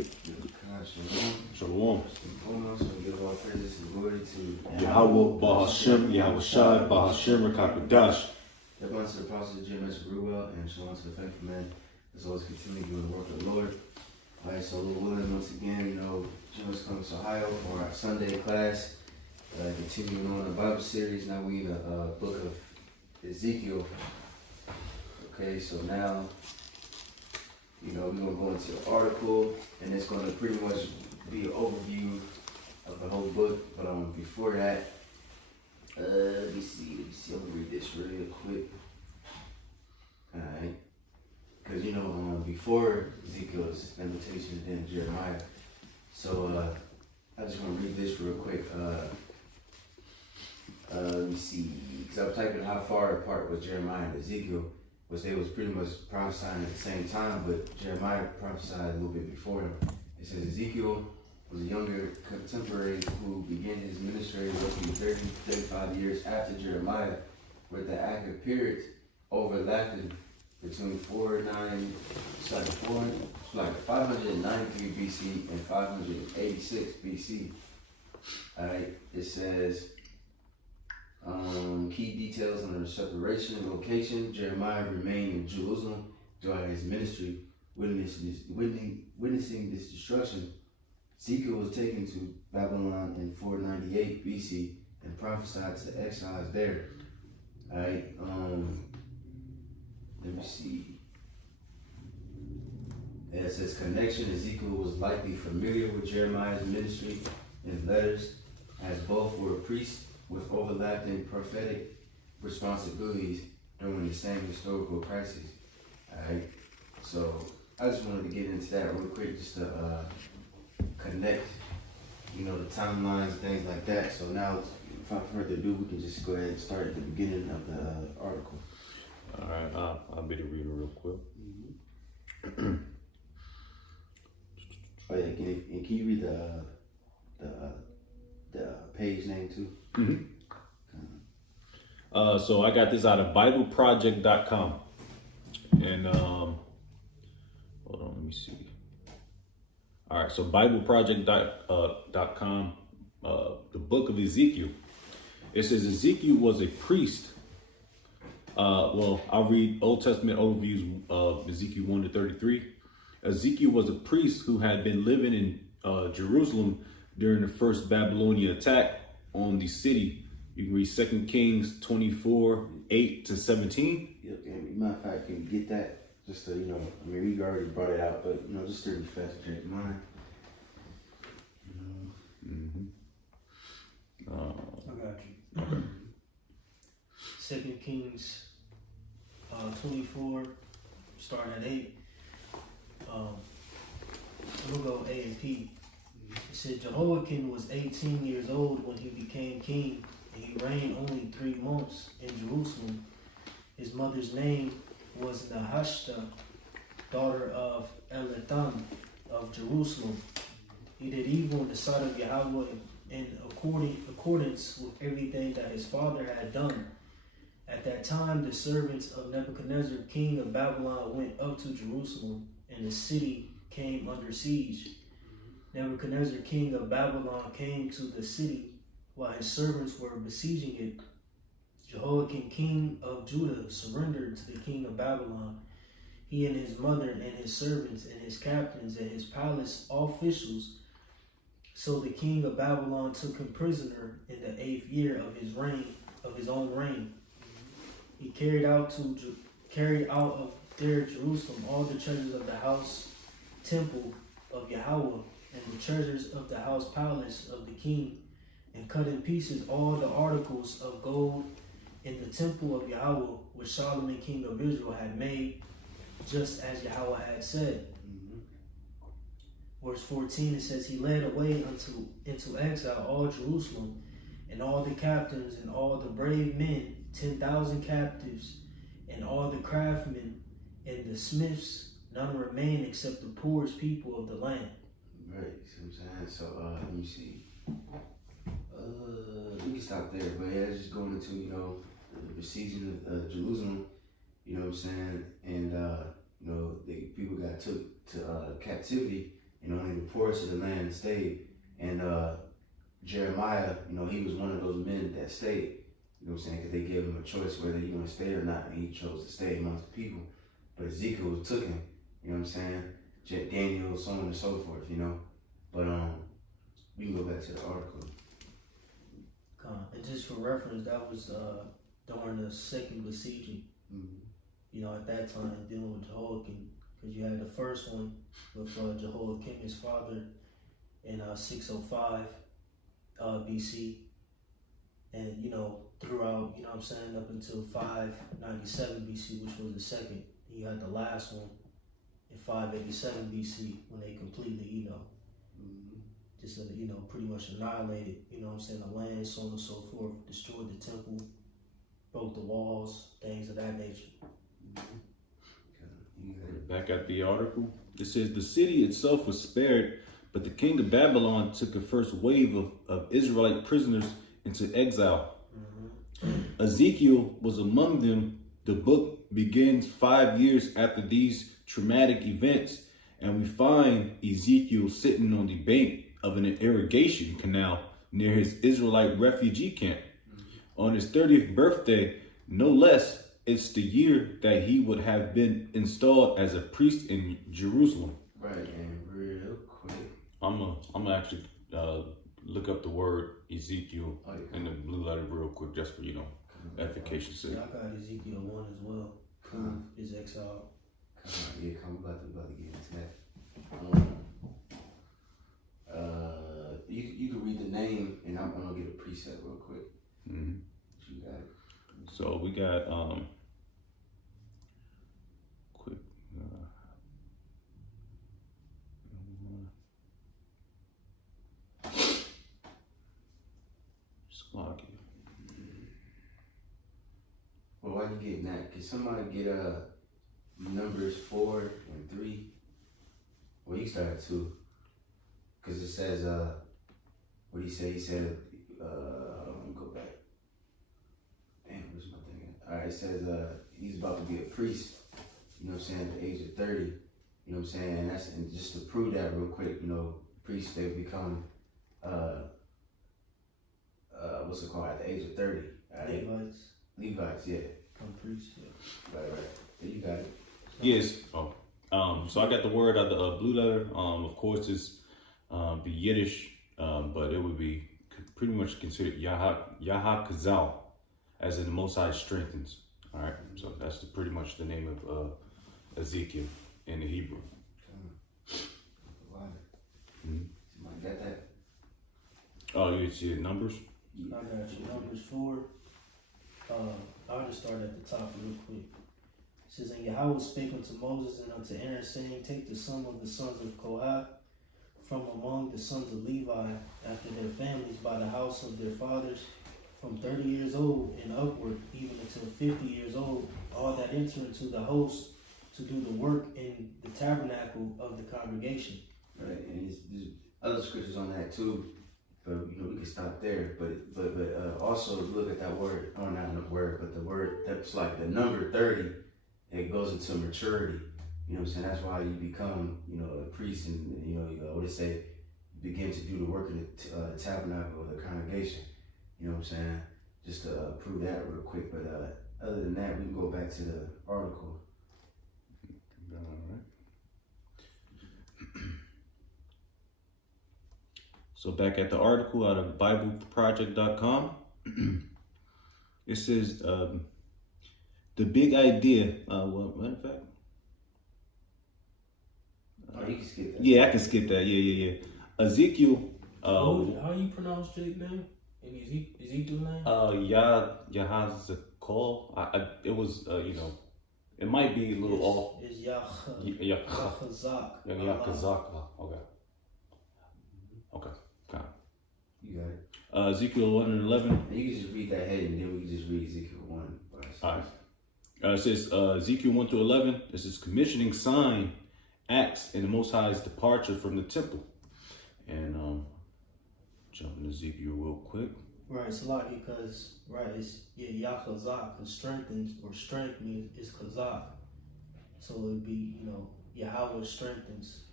Shalom. So give all praises and glory to Yahweh, Bahashem, Yahweh Shai, Bahashem, Rakakadash. everyone to the apostles of GMS Col and shalom to the faithful man as always continue doing the work of the Lord. Alright, so Lord willing, once again, GMS comes to Ohio for our Sunday class. Continuing on the Bible series. Now we in the book of Ezekiel. Okay, so now we're gonna go into the article, and it's gonna pretty much be an overview of the whole book. But before that, let me see. I'm gonna read this real quick. All right, because before Ezekiel's lamentation, then Jeremiah. So I just want to read this real quick. Let me see, because I was typing how far apart was Jeremiah and Ezekiel. They was pretty much prophesying at the same time, but Jeremiah prophesied a little bit before him. It says Ezekiel was a younger contemporary who began his ministry roughly 35 years after Jeremiah, with the active period overlapping between 593 BC and 586 BC. Alright, it says key details on the separation and location. Jeremiah remained in Jerusalem throughout his ministry, witnessing this destruction. Ezekiel was taken to Babylon in 498 BC and prophesied to the exiles there. Alright, let me see. It says connection. Ezekiel was likely familiar with Jeremiah's ministry and letters, as both were priests with overlapping prophetic responsibilities during the same historical crisis. Alright, so I just wanted to get into that real quick, just to connect, the timelines, things like that. So now, without further ado, we can just go ahead and start at the beginning of the article. Alright, I'll be the reader real quick. Mm-hmm. Oh yeah, can you read the page name too? Mm-hmm. So I got this out of BibleProject.com, and hold on, let me see. All right, so BibleProject.com, the book of Ezekiel. It says Ezekiel was a priest. I'll read Old Testament overviews of Ezekiel 1-33. Ezekiel was a priest who had been living in Jerusalem during the first Babylonian attack on the city. You can read 2 Kings 24:8-17. Yep, and matter of fact, can you get that? Just to, we already brought it out, but, just to refresh your mind. I got you. Okay. 2 Kings 24, starting at 8. We'll go A and P. It said Jehoiakim was 18 years old when he became king, and he reigned only 3 months in Jerusalem. His mother's name was Nahashta, daughter of Elathan of Jerusalem. He did evil in the sight of Yahweh in accordance with everything that his father had done. At that time, the servants of Nebuchadnezzar, king of Babylon, went up to Jerusalem, and the city came under siege. Nebuchadnezzar, king of Babylon, came to the city while his servants were besieging it. Jehoiakim, king of Judah, surrendered to the king of Babylon. He and his mother and his servants and his captains and his palace officials. So the king of Babylon took him prisoner in the 8th year of his own reign. He carried out of there Jerusalem all the treasures of the house temple of Yahweh and the treasures of the house palace of the king, and cut in pieces all the articles of gold in the temple of Yahweh which Solomon king of Israel had made, just as Yahweh had said. Verse 14, it says, he led away into exile all Jerusalem, and all the captains and all the brave men, 10,000 captives, and all the craftsmen and the smiths. None remained except the poorest people of the land. Right, see what I'm saying? So, let me see. We can stop there, but yeah, it's just going into, the besieging of Jerusalem, you know what I'm saying? And, the people got took to captivity You know, only the poorest of the land stayed. And Jeremiah, you know, he was one of those men that stayed. You know what I'm saying? Because they gave him a choice whether he want to stay or not, and he chose to stay amongst the people. But Ezekiel took him. You know what I'm saying? Daniel, so on and so forth. You know, but we can go back to the article. And just for reference, that was during the second besieging. Mm-hmm. You know, at that time, dealing with Jehoiakim, because you had the first one with Jehoiakim, his father, in 605 BC, and you know, throughout, you know what I'm saying, up until 597 BC, which was the second. You had the last one in 587 BC when they completely, you know, just you know, pretty much annihilated, you know what I'm saying, the land, so on and so forth, destroyed the temple, broke the walls, things of that nature. Back at the article, it says the city itself was spared, but the king of Babylon took a first wave of Israelite prisoners into exile. Ezekiel was among them. The book begins 5 years after these traumatic events, and we find Ezekiel sitting on the bank of an irrigation canal near his Israelite refugee camp. On his 30th birthday, no less, it's the year that he would have been installed as a priest in Jerusalem. Right, and real quick, I'm gonna actually look up the word Ezekiel in the blue letter real quick, just for, you know, edification sake. I got Ezekiel 1 as well. His exile. Yeah, come about to get into that. You can read the name, and I'm gonna get a preset real quick. Mm-hmm. You got it. So we got quick. Slocky. Well, why you getting that? Can somebody get Numbers 4 and 3? Well, you start at 2. Because it says, what did he say? He said, let me go back. Damn, where's my thing at? Alright, it says he's about to be a priest, you know what I'm saying, at the age of 30. You know what I'm saying? And just to prove that real quick, you know, priests, they become, what's it called, at the age of 30. Right? Levites, yeah. Become priests, yeah. Right. There you got it. Yes. So I got the word out of the blue letter. Of course, it's be Yiddish, but it would be pretty much considered Yahakazal, as in the Most High strengthens. All right. So that's pretty much the name of Ezekiel in the Hebrew. Mm-hmm. Somebody got that? Oh, you see the numbers? I got you. Numbers 4. I'll just start at the top real quick. It says, and Yahweh spake unto Moses and unto Aaron, saying, take the sum of the sons of Kohath from among the sons of Levi after their families by the house of their fathers, from 30 years old and upward, even until 50 years old, all that enter into the host to do the work in the tabernacle of the congregation. Right, and there's other scriptures on that too, but you know we can stop there. But also look at that word, or not the word, but the word that's like the number 30. It goes into maturity. You know what I'm saying? That's why you become, you know, a priest, and you know, what it say, begin to do the work of the tabernacle of the congregation. You know what I'm saying? Just to prove that real quick. But other than that, we can go back to the article. All right. So back at the article out of BibleProject.com, it says the big idea. Well, matter of fact. You can skip that. Yeah, I can skip that. Yeah. Ezekiel. How you pronounce Jake's name? And Ezekiel's name? Yahaz Col. It was, you know, it might be a little off. It's Yakazak. Okay. You got it. Ezekiel 1 and 11. And you can just read that head, and then we can just read Ezekiel 1. All right. It says Ezekiel 1 to 11. This is commissioning sign, acts, and the Most High's departure from the temple. And jumping to Ezekiel real quick. Right, it's a lot because, right, it's Yahazak, because strengthens, or strength means is Kazak. So it would be, you know, Yahweh strengthens.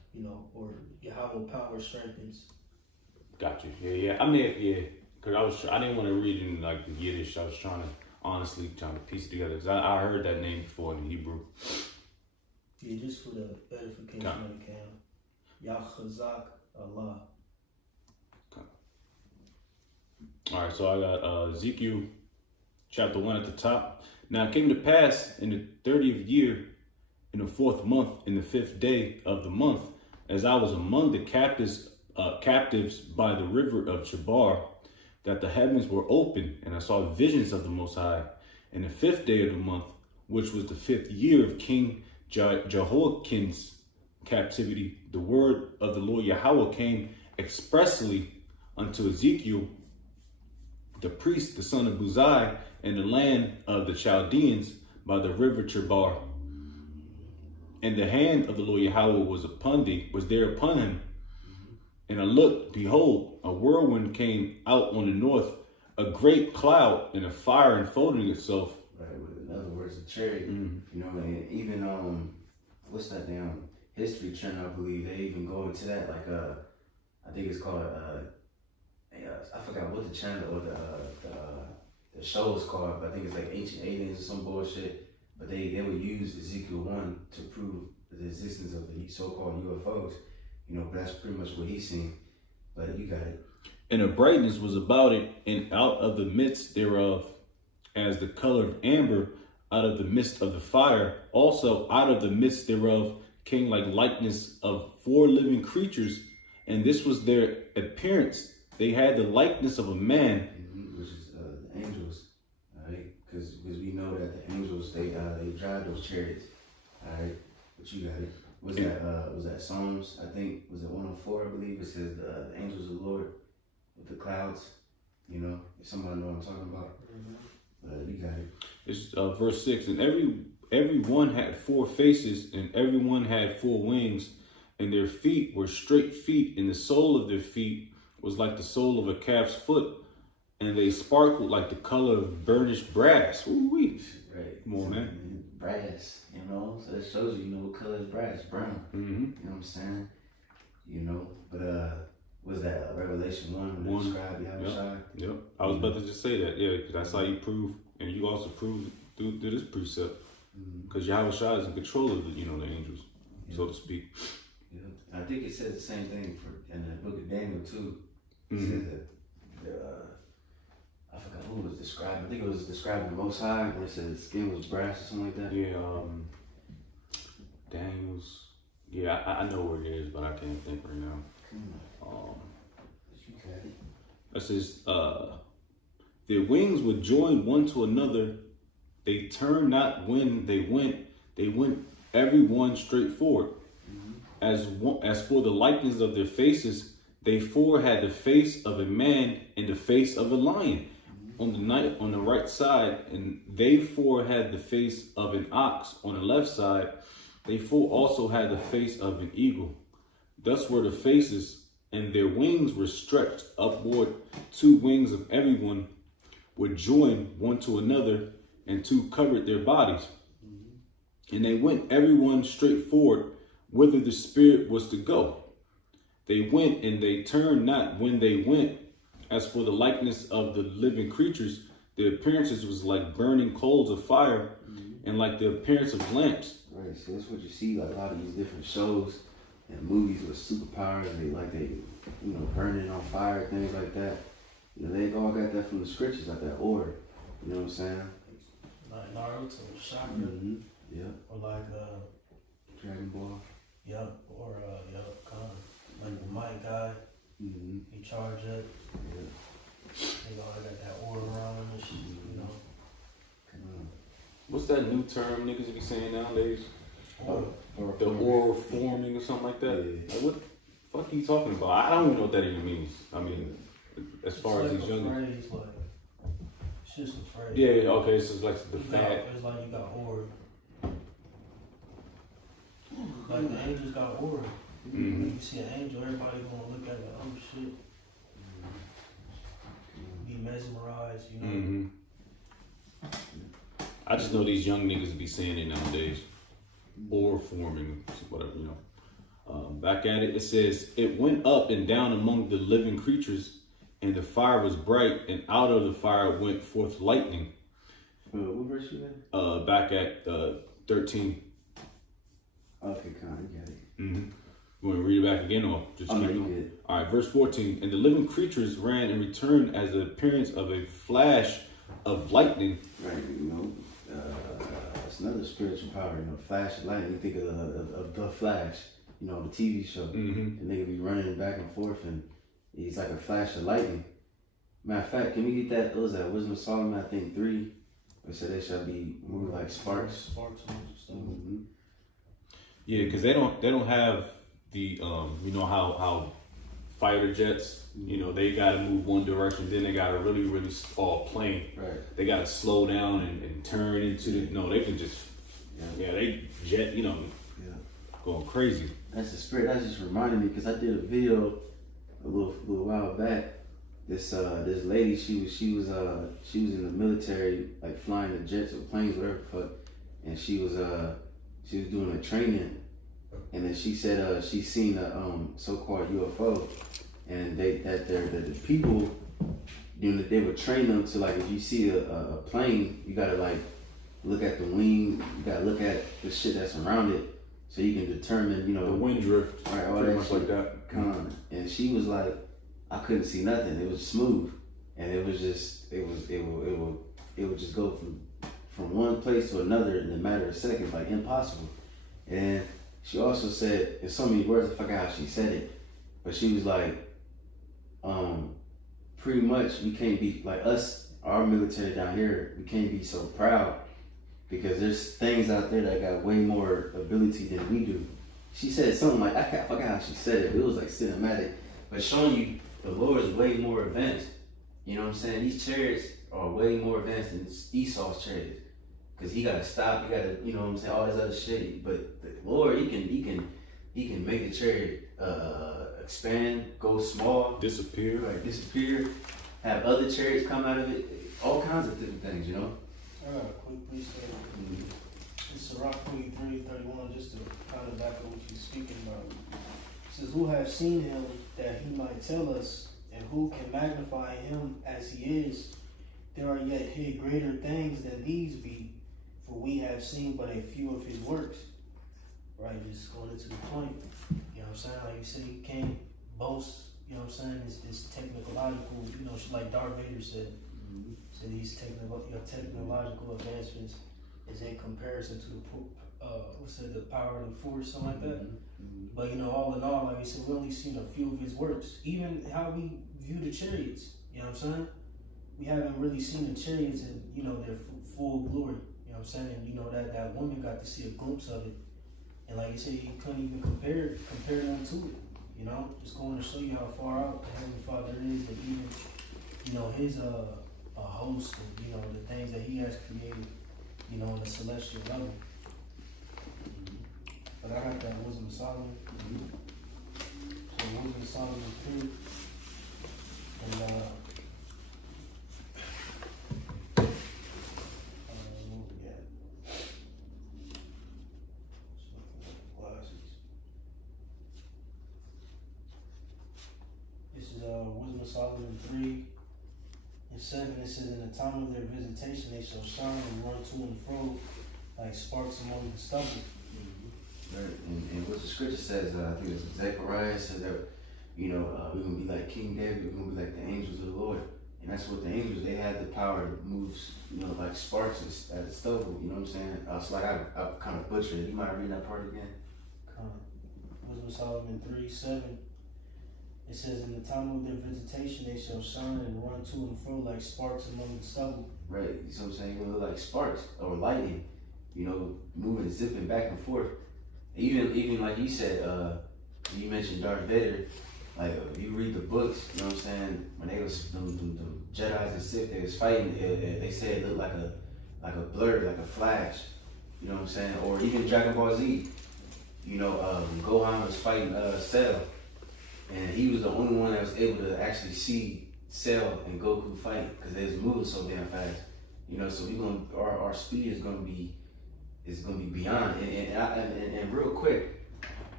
or Yahweh power strengthens. Got you. Yeah. I mean, yeah. Cause I didn't want to read in like the Yiddish. I was trying to piece it together. Cause I heard that name before in Hebrew. Yeah, just for the edification of the camp. Yahchazak Allah. All right, so I got Ezekiel chapter 1 at the top. Now it came to pass in the 30th year, in the 4th month, in the 5th day of the month, as I was among the captives by the river of Chebar, that the heavens were open, and I saw visions of the Most High. In the 5th day of the month, which was the 5th year of King Jehoiakim's captivity, the word of the Lord Yahweh came expressly unto Ezekiel, the priest, the son of Buzai, in the land of the Chaldeans by the river Chebar. And the hand of the Lord Yahweh was there upon him. And I looked, behold, a whirlwind came out on the north, a great cloud, and a fire enfolding itself. Right, in other words, a chariot. And even what's that damn History Channel? I believe they even go into that. Like I think it's called I forgot what the channel or the show is called, but I think it's like Ancient Aliens or some bullshit. But they would use Ezekiel 1 to prove the existence of the so-called UFOs. But that's pretty much what he's seen. But you got it. And a brightness was about it, and out of the midst thereof, as the color of amber, out of the midst of the fire, also out of the midst thereof came like likeness of 4 living creatures, and this was their appearance. They had the likeness of a man, which is the angels, right? Because we know that the angels they drive those chariots, all right? But you got it. Was that Psalms? I think was it 104? I believe it says the angels of the Lord with the clouds. If somebody know what I'm talking about. You got it. It's verse 6, and every one had 4 faces, and every one had 4 wings, and their feet were straight feet, and the sole of their feet was like the sole of a calf's foot, and they sparkled like the color of burnished brass. Ooh-wee. Right. Come on, man. Brass, so that shows you, what color is brass? Brown. Mm-hmm. You know what I'm saying? But was that Revelation 1 when they described Yahweh? Yep. I was about to just say that, yeah, because that's how you prove, and you also prove through this precept, because Yahweh is in control of the angels, so to speak. Yeah. And I think it says the same thing in the book of Daniel too. It says that I forgot who it was describing. I think it was describing the Most High when it said the skin was brass or something like that. Yeah, Daniel's. Yeah, I know where it is, but I can't think right now. It says, their wings would join one to another. They turned not when they went every one straight forward. As for the likeness of their faces, they 4 had the face of a man and the face of a lion on the right side, and they 4 had the face of an ox on the left side. They 4 also had the face of an eagle. Thus were the faces, and their wings were stretched upward. 2 wings of everyone were joined one to another, and 2 covered their bodies. And they went every one straight forward, whither the Spirit was to go. They went, and they turned not when they went. As for the likeness of the living creatures, their appearances was like burning coals of fire, and like the appearance of lamps. Right, so that's what you see, like a lot of these different shows and movies with superpowers. They burning on fire, things like that. They all got that from the scriptures, like that order. You know what I'm saying? Like Naruto, Chakra. Yeah. Or like Dragon Ball. Yep. Or kind of like the Might guy. He charged up. Yeah. They all got that aura around him and shit. What's that new term niggas be saying nowadays? The oral forming or something like that? Yeah. Like, what the fuck are you talking about? I don't even know what that even means. I mean, as far as these young phrase, like, it's just a phrase. Yeah, okay, it's just like the fat. It's like you got aura. Like the angels got aura. When you see an angel, everybody gonna look at it, oh shit. Be mesmerized, I just know these young niggas be saying it nowadays. Or forming, whatever, Back at it, it says, it went up and down among the living creatures, and the fire was bright, and out of the fire went forth lightning. What verse you in? Back at 13. Okay, kind, you got it. Mm-hmm. You want to read it back again, or just keep no, going? you good. All right, verse 14. And the living creatures ran and returned as the appearance of a flash of lightning. Right, it's another spiritual power, flash of lightning. You think of the Flash, the TV show. Mm-hmm. And they could be running back and forth, and he's like a flash of lightning. Matter of fact, can we get that? What was that? Wisdom of Solomon, I think 3. It said they shall be moved like sparks. Sparks and stuff. Mm-hmm. Yeah, because they don't have the how fighter jets, they got to move one direction, then they got to really plane. Right. They got to slow down and turn into they can just they jet going crazy. That's the spirit. That just reminded me because I did a video a little while back. This lady, she was in the military, like flying the jets or planes, whatever the fuck, and she was doing a training, and then she said she seen a so-called UFO, and the people, they would train them to, like, if you see a plane, you gotta like look at the wing, you gotta look at the shit that's around it, so you can determine, the wind drift, right, all that shit like that. And she was like, I couldn't see nothing. It was smooth, and it would just go from one place to another in a matter of seconds, like impossible. And she also said, in so many words, I forgot how she said it, but she was like, pretty much we can't be like us, our military down here. We can't be so proud because there's things out there that got way more ability than we do. She said something like, I forgot how she said it, but it was like cinematic, but showing you the Lord is way more advanced. You know what I'm saying? These chariots are way more advanced than Esau's chariots. Cause he gotta stop, he gotta, you know what I'm saying, all this other shit. But the Lord, he can make a chariot expand, go small, disappear, have other chariots come out of it, all kinds of different things, I got a quick precept. It's Sirach 23:31, just to kind of back up what you're speaking about. It says, who have seen him that he might tell us, and who can magnify him as he is? There are yet hid greater things than these be, for we have seen but a few of his works. Right, just going into the point. You know what I'm saying? Like you said, you can't boast, you know what I'm saying, this technological, like Darth Vader said. So these technological advancements is in comparison to the power of the force, something like that. But all in all, like I said, we only seen a few of his works. Even how we view the chariots, you know what I'm saying? We haven't really seen the chariots in, their full glory. You know what I'm saying? And that woman got to see a glimpse of it. And like you said, you couldn't even compare them to it. Just going to show you how far out the Heavenly Father is, that even, his a host and, the things that he has created, on the celestial level. But I got that Wisdom of Solomon. So Wisdom of Solomon 2. And what we got? Glasses. This is Wisdom of Solomon 3 and 7. It says, in the time of their visitation they shall shine and run to and fro like sparks among the stubble. Right. And what the scripture says, I think it's Zechariah says that, we're going to be like King David, we're going to be like the angels of the Lord. And that's what the angels, they had the power to move, like sparks at the stubble, you know what I'm saying? So like I kind of butchered it. You might read that part again? Wisdom of Solomon 3:7. It says, in the time of their visitation they shall shine and run to and fro like sparks among the stubble. Right, you know what I'm saying? You're going to look like sparks or lightning, moving, zipping back and forth. Even like you said, you mentioned Darth Vader. Like if you read the books, you know what I'm saying? When they was the Jedi's and Sith, they was fighting. They said it looked like a blur, like a flash. You know what I'm saying? Or even Dragon Ball Z. Gohan was fighting Cell, and he was the only one that was able to actually see Cell and Goku fight because they was moving so damn fast. So our speed is gonna be beyond. And real quick,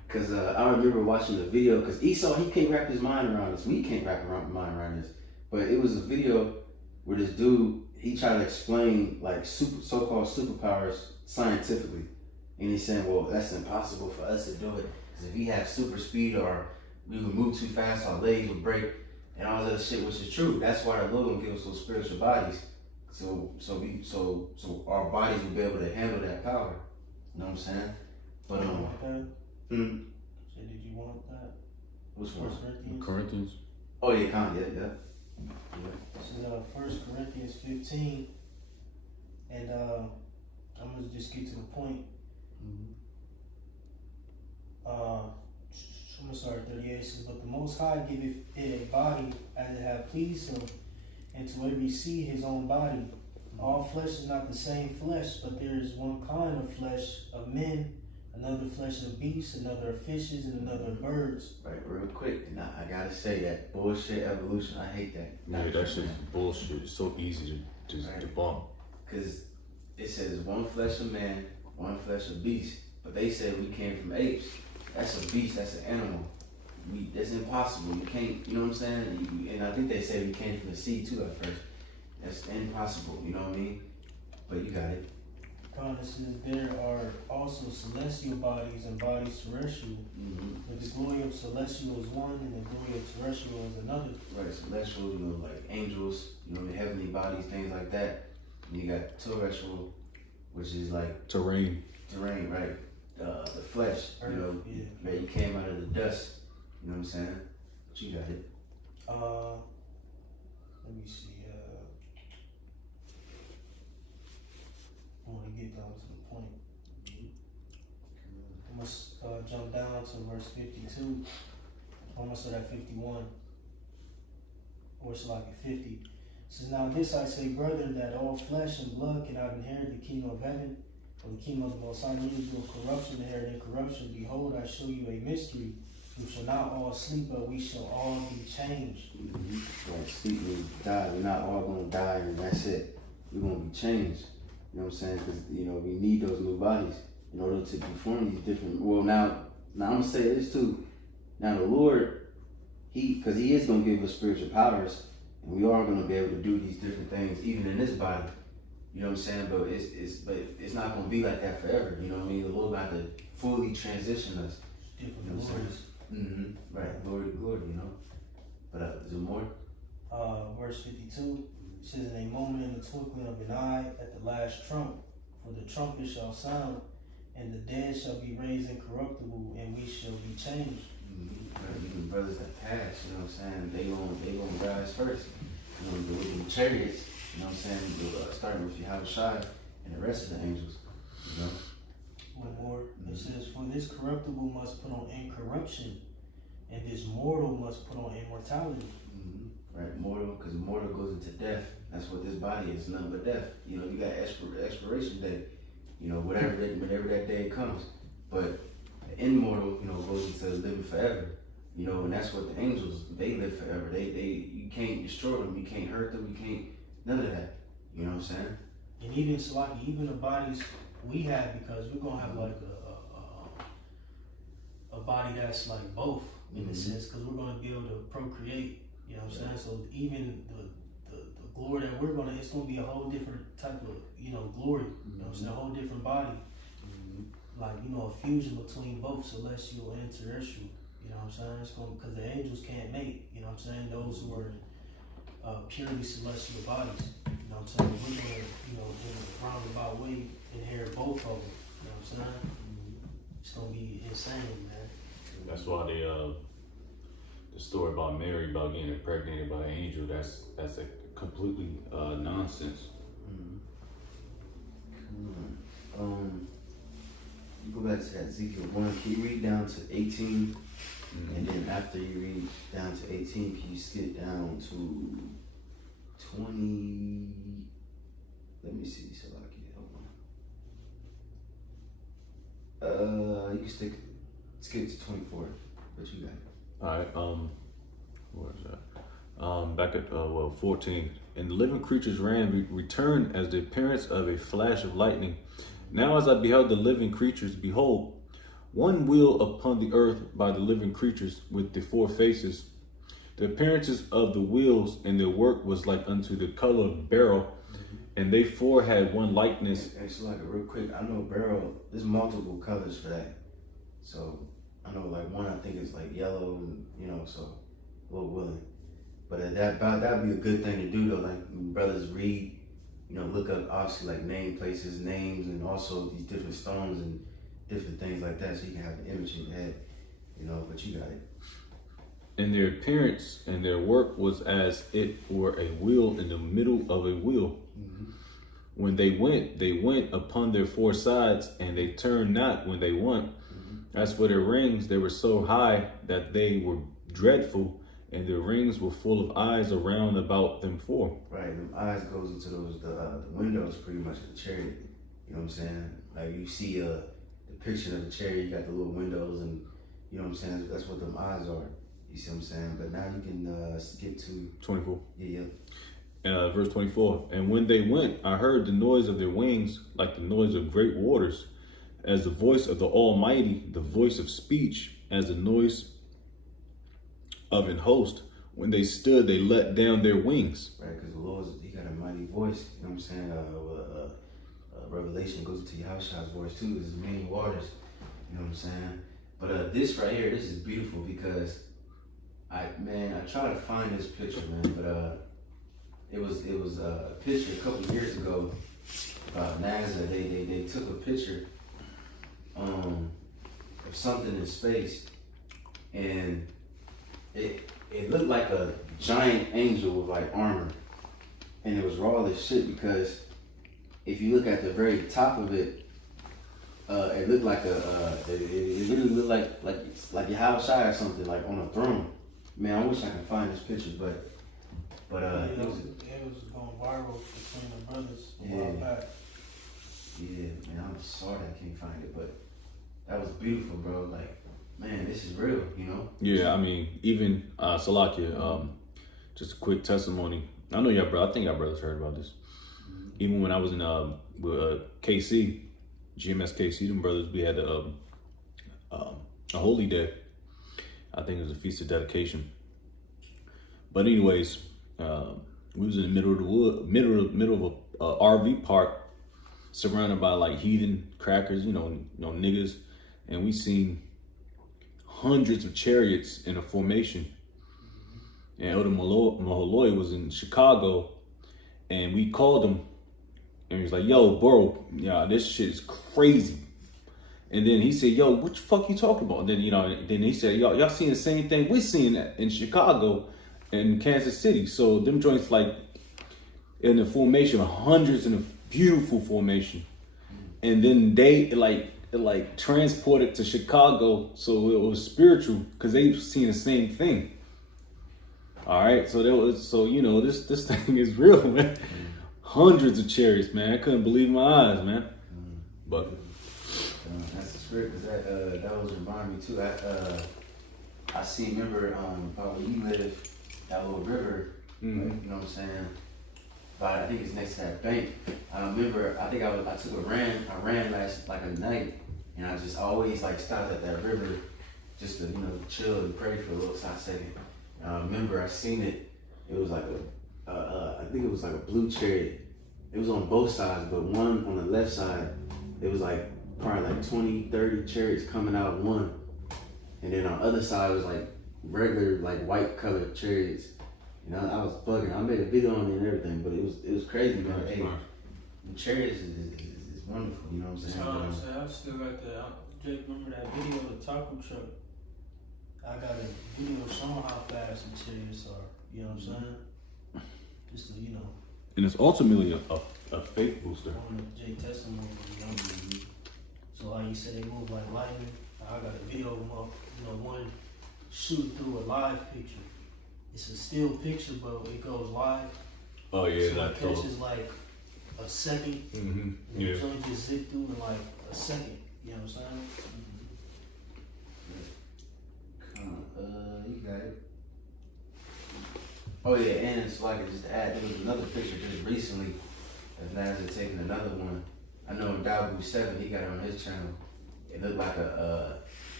Cause I remember watching the video. Cause Esau, he can't wrap his mind around this. We can't wrap our mind around this. But it was a video where this dude, he tried to explain like so-called superpowers scientifically, and he's saying, well, that's impossible for us to do it. Cause if we have super speed or we would move too fast, our legs would break, and all that other shit, which is true. That's why the Lord gonna give us those spiritual bodies, so our bodies will be able to handle that power. You know what I'm saying? But Did you want that? hmm? So did you want that? Which one? 1 Corinthians. Corinthians. Oh yeah, yeah. This is 1 Corinthians 15, and I'm gonna just get to the point. I'm gonna start at 38. It says, but the Most High giveth it a body as it hath pleased him, and to every seed his own body. All flesh is not the same flesh, but there is one kind of flesh of men, another flesh of beasts, another of fishes, and another of birds. Right, real quick, and I gotta say that bullshit evolution, I hate that. Yeah, that shit's bullshit. It's so easy to debunk. Cause it says one flesh of man, one flesh of beast, but they said we came from apes. That's a beast, that's an animal. That's impossible. You can't, you know what I'm saying? And I think they said we came from the sea too at first. That's impossible, you know what I mean? But you got it. It says there are also celestial bodies and bodies terrestrial. But the glory of celestial is one, and the glory of terrestrial is another. Right, celestial, you know, like angels, you know, the heavenly bodies, things like that. And you got terrestrial, which is like Terrain, right? The flesh, you know, yeah. You came out of the dust. You know what I'm saying? But you got it. Let me see. I want to get down to the point. I must jump down to verse 52. I'm gonna start at 51. Or it's like at 50. It says, now this I say, brethren, that all flesh and blood cannot inherit the kingdom of heaven, or the kingdom of the Most High, neither do corruption inherit incorruption. Behold, I show you a mystery. We shall not all sleep, but we shall all be changed. Like sleep, we die. We're not all gonna die, and that's it. We're gonna be changed. You know what I'm saying? Because you know we need those new bodies in order to perform these different. Well, now I'm gonna say this too. Now the Lord, because He is gonna give us spiritual powers, and we are gonna be able to do these different things, even in this body. You know what I'm saying? But it's not gonna be like that forever. You know what I mean? The Lord got to fully transition us. Different You know what I'm glories. saying? Right, glory to glory. You know. But is there more? Verse 52 says, in a moment, in the twinkling of an eye, at the last trump, for the trumpet shall sound, and the dead shall be raised incorruptible, and we shall be changed. Right, even brothers that pass, you know what I'm saying? They gonna rise first. You know, with the chariots, you know what I'm saying? Starting with Yahushua and the rest of the angels. You know. One more. It says, for this corruptible must put on incorruption, and this mortal must put on immortality. Right, mortal, because mortal goes into death. That's what this body is, nothing but death. You know, you got expiration date. You know, whenever that day comes. But the immortal, you know, goes into living forever. You know, and that's what the angels, they live forever. You can't destroy them, you can't hurt them, you can't, none of that. You know what I'm saying? And even so, like even the bodies we have, because we're gonna have like a body that's like both in a sense, because we're gonna be able to procreate. You know what I'm saying? So even the glory that we're gonna, it's gonna be a whole different type of, you know, glory. You know what I'm saying? A whole different body. Like, you know, a fusion between both celestial and terrestrial. You know what I'm saying? It's going, because the angels can't mate. You know what I'm saying? Those who are purely celestial bodies. You know what I'm saying? We're gonna, you know, in a roundabout way, inherit both of them. You know what I'm saying? It's gonna be insane, man. That's why the story about Mary about getting impregnated by an angel, that's a completely nonsense. You go back to that Ezekiel 1, can you read down to 18? And then after you read down to 18, can you skip down to 20? Let me see, so I can hold on. You can skip to 24, but you got it. Alright, where is that? Back at 14. And the living creatures returned as the appearance of a flash of lightning. Now as I beheld the living creatures, behold, one wheel upon the earth by the living creatures with the four faces. The appearances of the wheels and their work was like unto the color of beryl, and they four had one likeness. And so like real quick, I know beryl, there's multiple colors for that. So I know like one I think is like yellow, and you know, so a little willing. But that'd be a good thing to do though, like when brothers read, you know, look up obviously like name places, names, and also these different stones and different things like that, so you can have an image in your head, you know. But you got it. And their appearance and their work was as it were a wheel in the middle of a wheel. When they went upon their four sides, and they turned not when they went. As for their rings, they were so high that they were dreadful, and their rings were full of eyes around about them four. Right, them eyes goes into those the windows pretty much of the chariot. You know what I'm saying? Like you see the picture of the chariot, you got the little windows, and you know what I'm saying. That's what them eyes are. You see what I'm saying? But now you can skip to 24. Yeah. Verse 24. And when they went, I heard the noise of their wings, like the noise of great waters, as the voice of the Almighty, the voice of speech, as the noise of an host. When they stood, they let down their wings. Right, because the Lord, he got a mighty voice. You know what I'm saying? Revelation goes into Yahushua's voice too. There's many waters. You know what I'm saying? But this right here, this is beautiful because I tried to find this picture, man, but it was a picture a couple of years ago about NASA. They took a picture of something in space, and it looked like a giant angel with like armor, and it was raw as shit because if you look at the very top of it, it looked like it literally looked like Yahushua or something, like on a throne. Man, I wish I could find this picture, but it was going viral between the brothers a while back. Yeah, man, I'm sorry I can't find it, but that was beautiful, bro. Like, man, this is real, you know? Yeah, I mean, even Salakia, just a quick testimony. I know I think y'all brothers heard about this. Even when I was in with KC, GMS KC, them brothers, we had a holy day. I think it was a feast of dedication. But anyways, we was in the middle of the wood, middle of a RV park, surrounded by like heathen crackers, you know, niggas, and we seen hundreds of chariots in a formation. And Elder Maholoy was in Chicago, and we called him, and he was like, "Yo, bro, yeah, this shit is crazy." And then he said, "Yo, what the fuck you talking about?" And then then he said, "Y'all seeing the same thing we're seeing in Chicago and Kansas City." So them joints like in the formation of hundreds in a beautiful formation, and then they like transported to Chicago, so it was spiritual because they seen the same thing. All right, so this thing is real, man. Hundreds of chariots, man. I couldn't believe my eyes, man. But that's the spirit, because that was reminding me too. I see, remember, about where you live, that little river, like, you know what I'm saying? But I think it's next to that bank. I remember, I ran last like a night, and I just always like stopped at that river just to, chill and pray for a little hot second. And I remember I seen it. It was like I think it was like a blue chariot. It was on both sides, but one on the left side, it was like probably like 20, 30 chariots coming out of one. And then on the other side, it was like regular, like white colored chariots. I was bugging. I made a video on it and everything, but it was crazy, man. Hey, the chariots is wonderful, you know what I'm saying? I still got Jake, remember that video of the taco truck? I got a video showing how fast the chariots are, you know what I'm saying? Just to, and it's ultimately a faith booster. On the Jake testimony, So like you said, they move like lightning. I got a video of them, one shooting through a live picture. It's a still picture, but it goes live. Oh yeah, so it catches like a second. Mm-hmm. And Yeah. the joint just zip through in like a second. You know what I'm saying? You got it. Oh yeah, and it's like just to add, there was another picture just recently of Nazareth taking another one. I know in Dabu 7, he got it on his channel. It looked like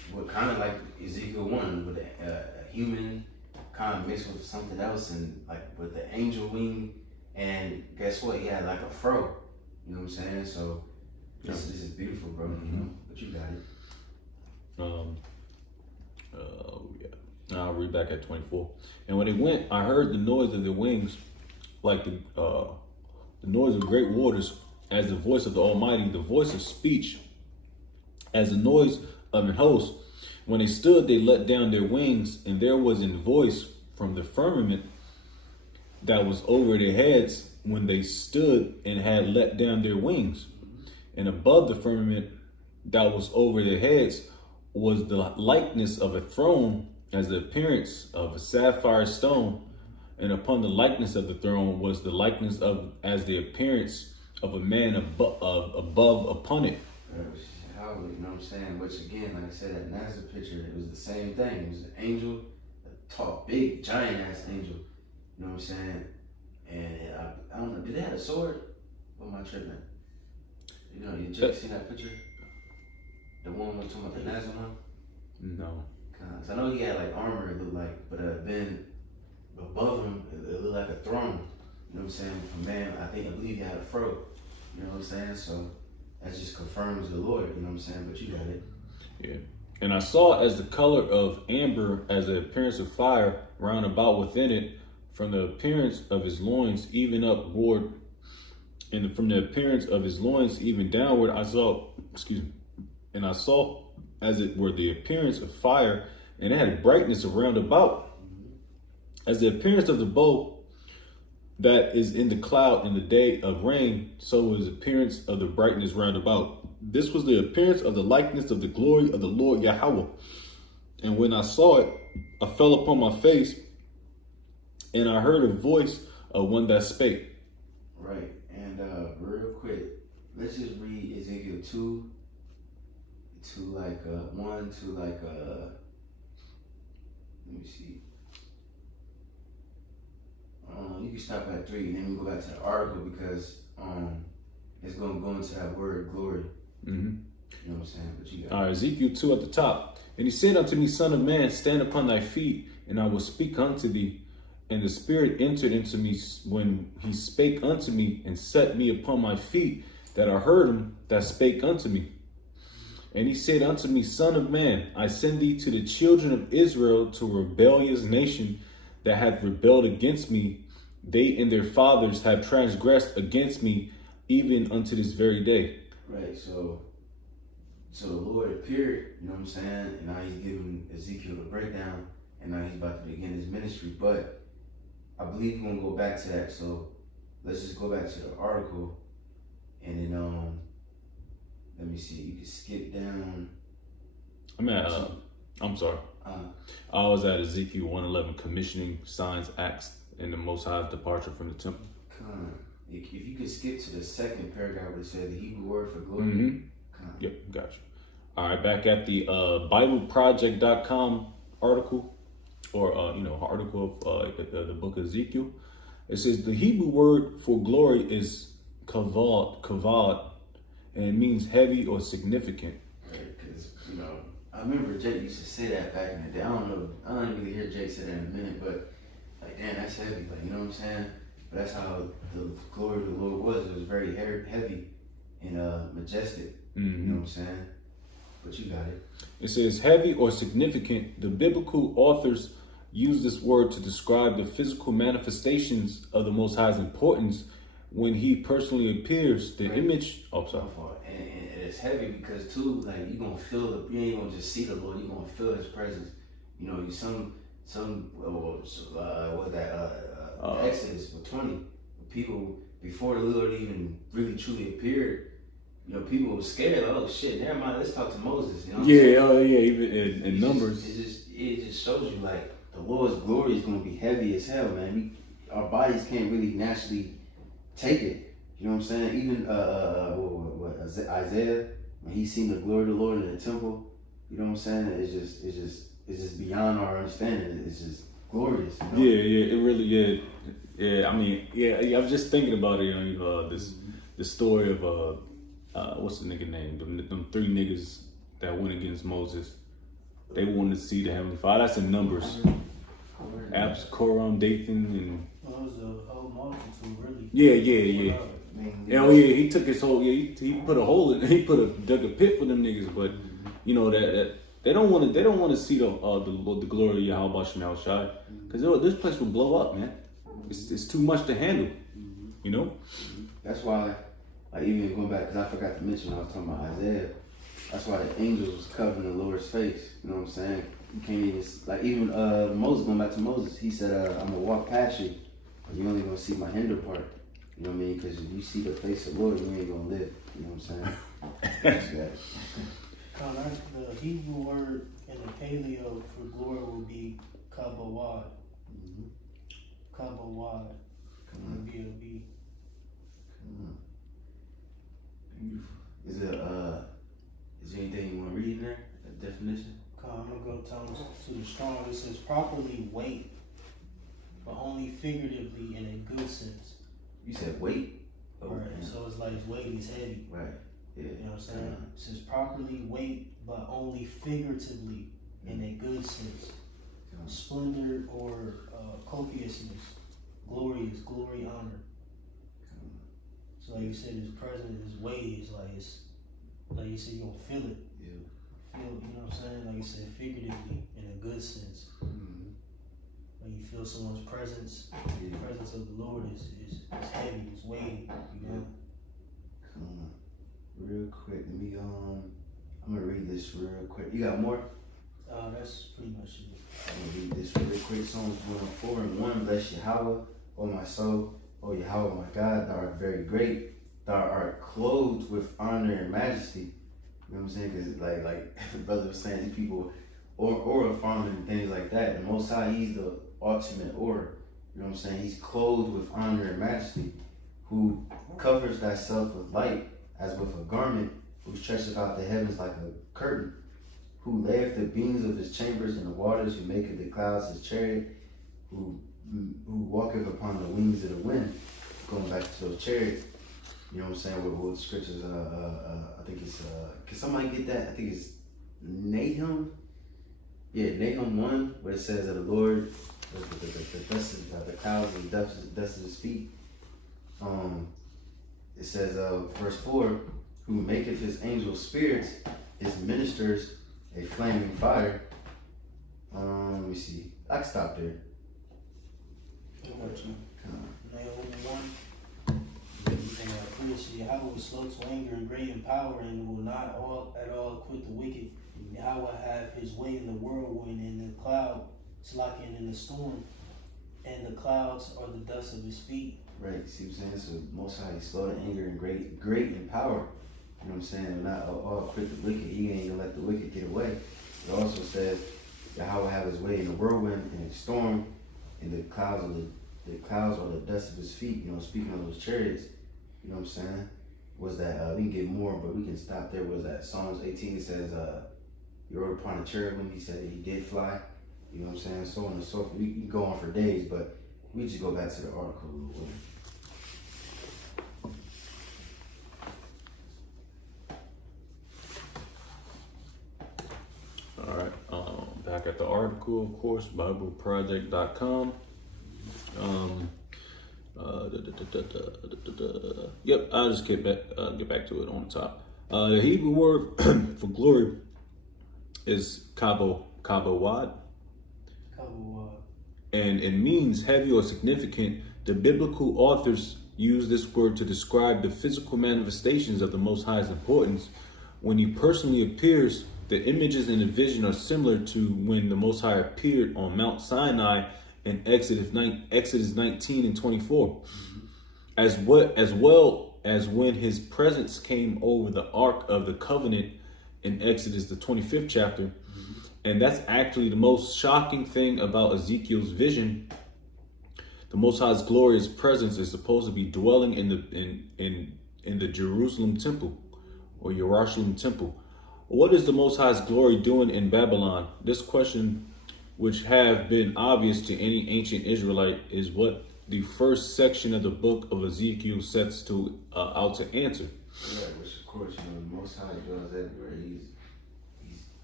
what kind of like Ezekiel 1 with a human kind of mixed with something else, and like with the angel wing, and guess what? He had like a fro. You know what I'm saying? So this is beautiful, bro. You know, but you got it. I'll read back at 24. And when it went, I heard the noise of the wings, like the noise of great waters, as the voice of the Almighty, the voice of speech, as the noise of an host. When they stood, they let down their wings, and there was a voice from the firmament that was over their heads when they stood and had let down their wings. And above the firmament that was over their heads was the likeness of a throne, as the appearance of a sapphire stone. And upon the likeness of the throne was the likeness of as the appearance of a man above upon it. You know what I'm saying? Which again, like I said, that Nazar picture, it was the same thing. It was an angel, a tall, big, giant ass angel. You know what I'm saying? And I don't know, did they have a sword? What am I tripping? You know, you just seen that picture? The one we're talking about, the Nazar one? No. Cause I know he had like armor, it looked like, but then above him, it looked like a throne. You know what I'm saying? For man, I believe he had a fro. You know what I'm saying? So that just confirms the Lord. You know what I'm saying? But you got it. Yeah. And I saw as the color of amber, as the appearance of fire round about within it, from the appearance of his loins even upward, and from the appearance of his loins even downward, I saw as it were the appearance of fire, and it had a brightness around about, as the appearance of the bow that is in the cloud in the day of rain, so was the appearance of the brightness round about. This was the appearance of the likeness of the glory of the Lord Yahweh. And when I saw it, I fell upon my face, and I heard a voice of one that spake. Right, and real quick, let's just read Ezekiel 2 to like 1 to like let me see. You can stop at 3 and then we go back to the article because it's going to go into that word glory. You know what I'm saying? But you got All right, Ezekiel 2 at the top. And he said unto me, Son of man, stand upon thy feet, and I will speak unto thee. And the Spirit entered into me when he spake unto me, and set me upon my feet, that I heard him that spake unto me. And he said unto me, Son of man, I send thee to the children of Israel, to a rebellious nation that hath rebelled against me. They and their fathers have transgressed against me, even unto this very day. Right, so the Lord appeared, you know what I'm saying? And now he's giving Ezekiel the breakdown, and now he's about to begin his ministry. But I believe we're going to go back to that. So let's just go back to the article, and then let me see. You can skip down. I'm sorry. I was at Ezekiel 1:11, commissioning signs, acts, and the Most High's departure from the temple. If you could skip to the second paragraph where it said the Hebrew word for glory. Yep, gotcha. All right, back at the BibleProject.com article, or article of the book of Ezekiel. It says the Hebrew word for glory is kavod, and it means heavy or significant. Right, because I remember Jake used to say that back in the day. I don't really hear Jake say that in a minute, but like, damn, that's heavy. Like, you know what I'm saying? But that's how the glory of the Lord was. It was very heavy and majestic. You know what I'm saying? But you got it. It says heavy or significant. The biblical authors use this word to describe the physical manifestations of the Most High's importance when he personally appears. The image. Oh, sorry. And it's heavy because too, like, you're gonna feel you ain't gonna just see the Lord. You're gonna feel His presence. You know, Exodus 20, people before the Lord even really truly appeared. People were scared. Like, oh shit, never mind. Let's talk to Moses. You know? Even in Numbers. It just shows you like the Lord's glory is gonna be heavy as hell, man. Our bodies can't really naturally take it. You know what I'm saying? Even Isaiah, when he seen the glory of the Lord in the temple, you know what I'm saying? It's just beyond our understanding. It's just glorious. You know? Yeah, it really, yeah. I mean, I was just thinking about it. The story of what's the nigga name? Them 3 niggas that went against Moses. They wanted to see the Heavenly Father. That's in Numbers. Abs, Koram, Dathan, and Well, it was a whole multitude, really. yeah. Oh yeah, he took his whole he put a hole in dug a pit for them niggas, but you know that they don't want to see the glory of Yahweh Shem Shai, because this place will blow up, man. It's too much to handle, you know. That's why, like, even going back, because I forgot to mention when I was talking about Isaiah. That's why the angels was covering the Lord's face. You know what I'm saying? You can't even, like, even Moses, going back to Moses, he said, I'm going to walk past you, but you're only going to see my hinder part. You know what I mean? Because if you see the face of the Lord, you ain't going to live. You know what I'm saying? The Hebrew word in the paleo for glory would be kabawad. Kabawad. B-O-B. Beautiful. Is there anything you want to read in there? A definition? I'm going to go to the strong. It says properly weight, but only figuratively in a good sense. You said weight? Oh, right. Yeah. So it's like weight is heavy. Right. Yeah. You know what I'm saying? It says properly weight, but only figuratively in a good sense. Splendor or copiousness, glory, honor. So like you said, his presence, his weight is like you said, you don't feel it. Yeah. Feel, you know what I'm saying? Like you said, figuratively in a good sense. When you feel someone's presence, the presence of the Lord is heavy, it's weighty, you know. Come on. Real quick, let me I'm gonna read this real quick. You got more? That's pretty much it. I'm gonna read this real quick. Psalms 104:1. Bless Yahweh, O my soul, O Yahweh my God, thou art very great. Thou art clothed with honor and majesty. You know what I'm saying? Because like the brother was saying, these people or farming and things like that. The Most High, he's the ultimate order. You know what I'm saying? He's clothed with honor and majesty, who covers thyself with light as with a garment, who stretcheth out the heavens like a curtain, who layeth the beams of his chambers in the waters, who maketh the clouds his chariot, who walketh upon the wings of the wind. Going back to those chariots, you know what I'm saying? What the scriptures, I think it's, can somebody get that? I think it's Nahum. Yeah, Nahum 1, where it says that the Lord, the clouds and the dust of his feet. It says, verse 4, who maketh his angels spirits, his ministers a flaming fire. Let me see. I can stop there. Nahum 1. And Yahweh is slow to anger and great in power, and will not at all quit the wicked. Yahweh have his way in the whirlwind, and the cloud is like in the storm, and the clouds are the dust of his feet. Right, see what I'm saying? So Most High is slow to anger and great in power. You know what I'm saying? Not all quit the wicked. He ain't gonna let the wicked get away. It also says Yahweh have his way in the whirlwind and the storm, and the clouds are the dust of his feet. You know, speaking of those chariots, you know what I'm saying? Was that we can get more, but we can stop there. Was that Psalms 18? It says he rode upon a cherubim. He said that he did fly. You know what I'm saying? So on and so forth. We can go on for days, but we just go back to the article real quick. All right, back at the article, of course, BibleProject.com. Yep, I'll just get back to it on the top. The Hebrew word for glory is kabawad, and it means heavy or significant. The biblical authors use this word to describe the physical manifestations of the Most High's importance. When he personally appears, the images in the vision are similar to when the Most High appeared on Mount Sinai in Exodus 19 and 24, as well as when his presence came over the Ark of the Covenant in Exodus the 25th chapter. And that's actually the most shocking thing about Ezekiel's vision. The Most High's glorious presence is supposed to be dwelling in the Jerusalem temple or Jerusalem temple. What is the Most High's glory doing in Babylon? This question, which have been obvious to any ancient Israelite, is what the first section of the book of Ezekiel sets out to answer. Yeah, which of course, you know, the Most High dwells everywhere. He's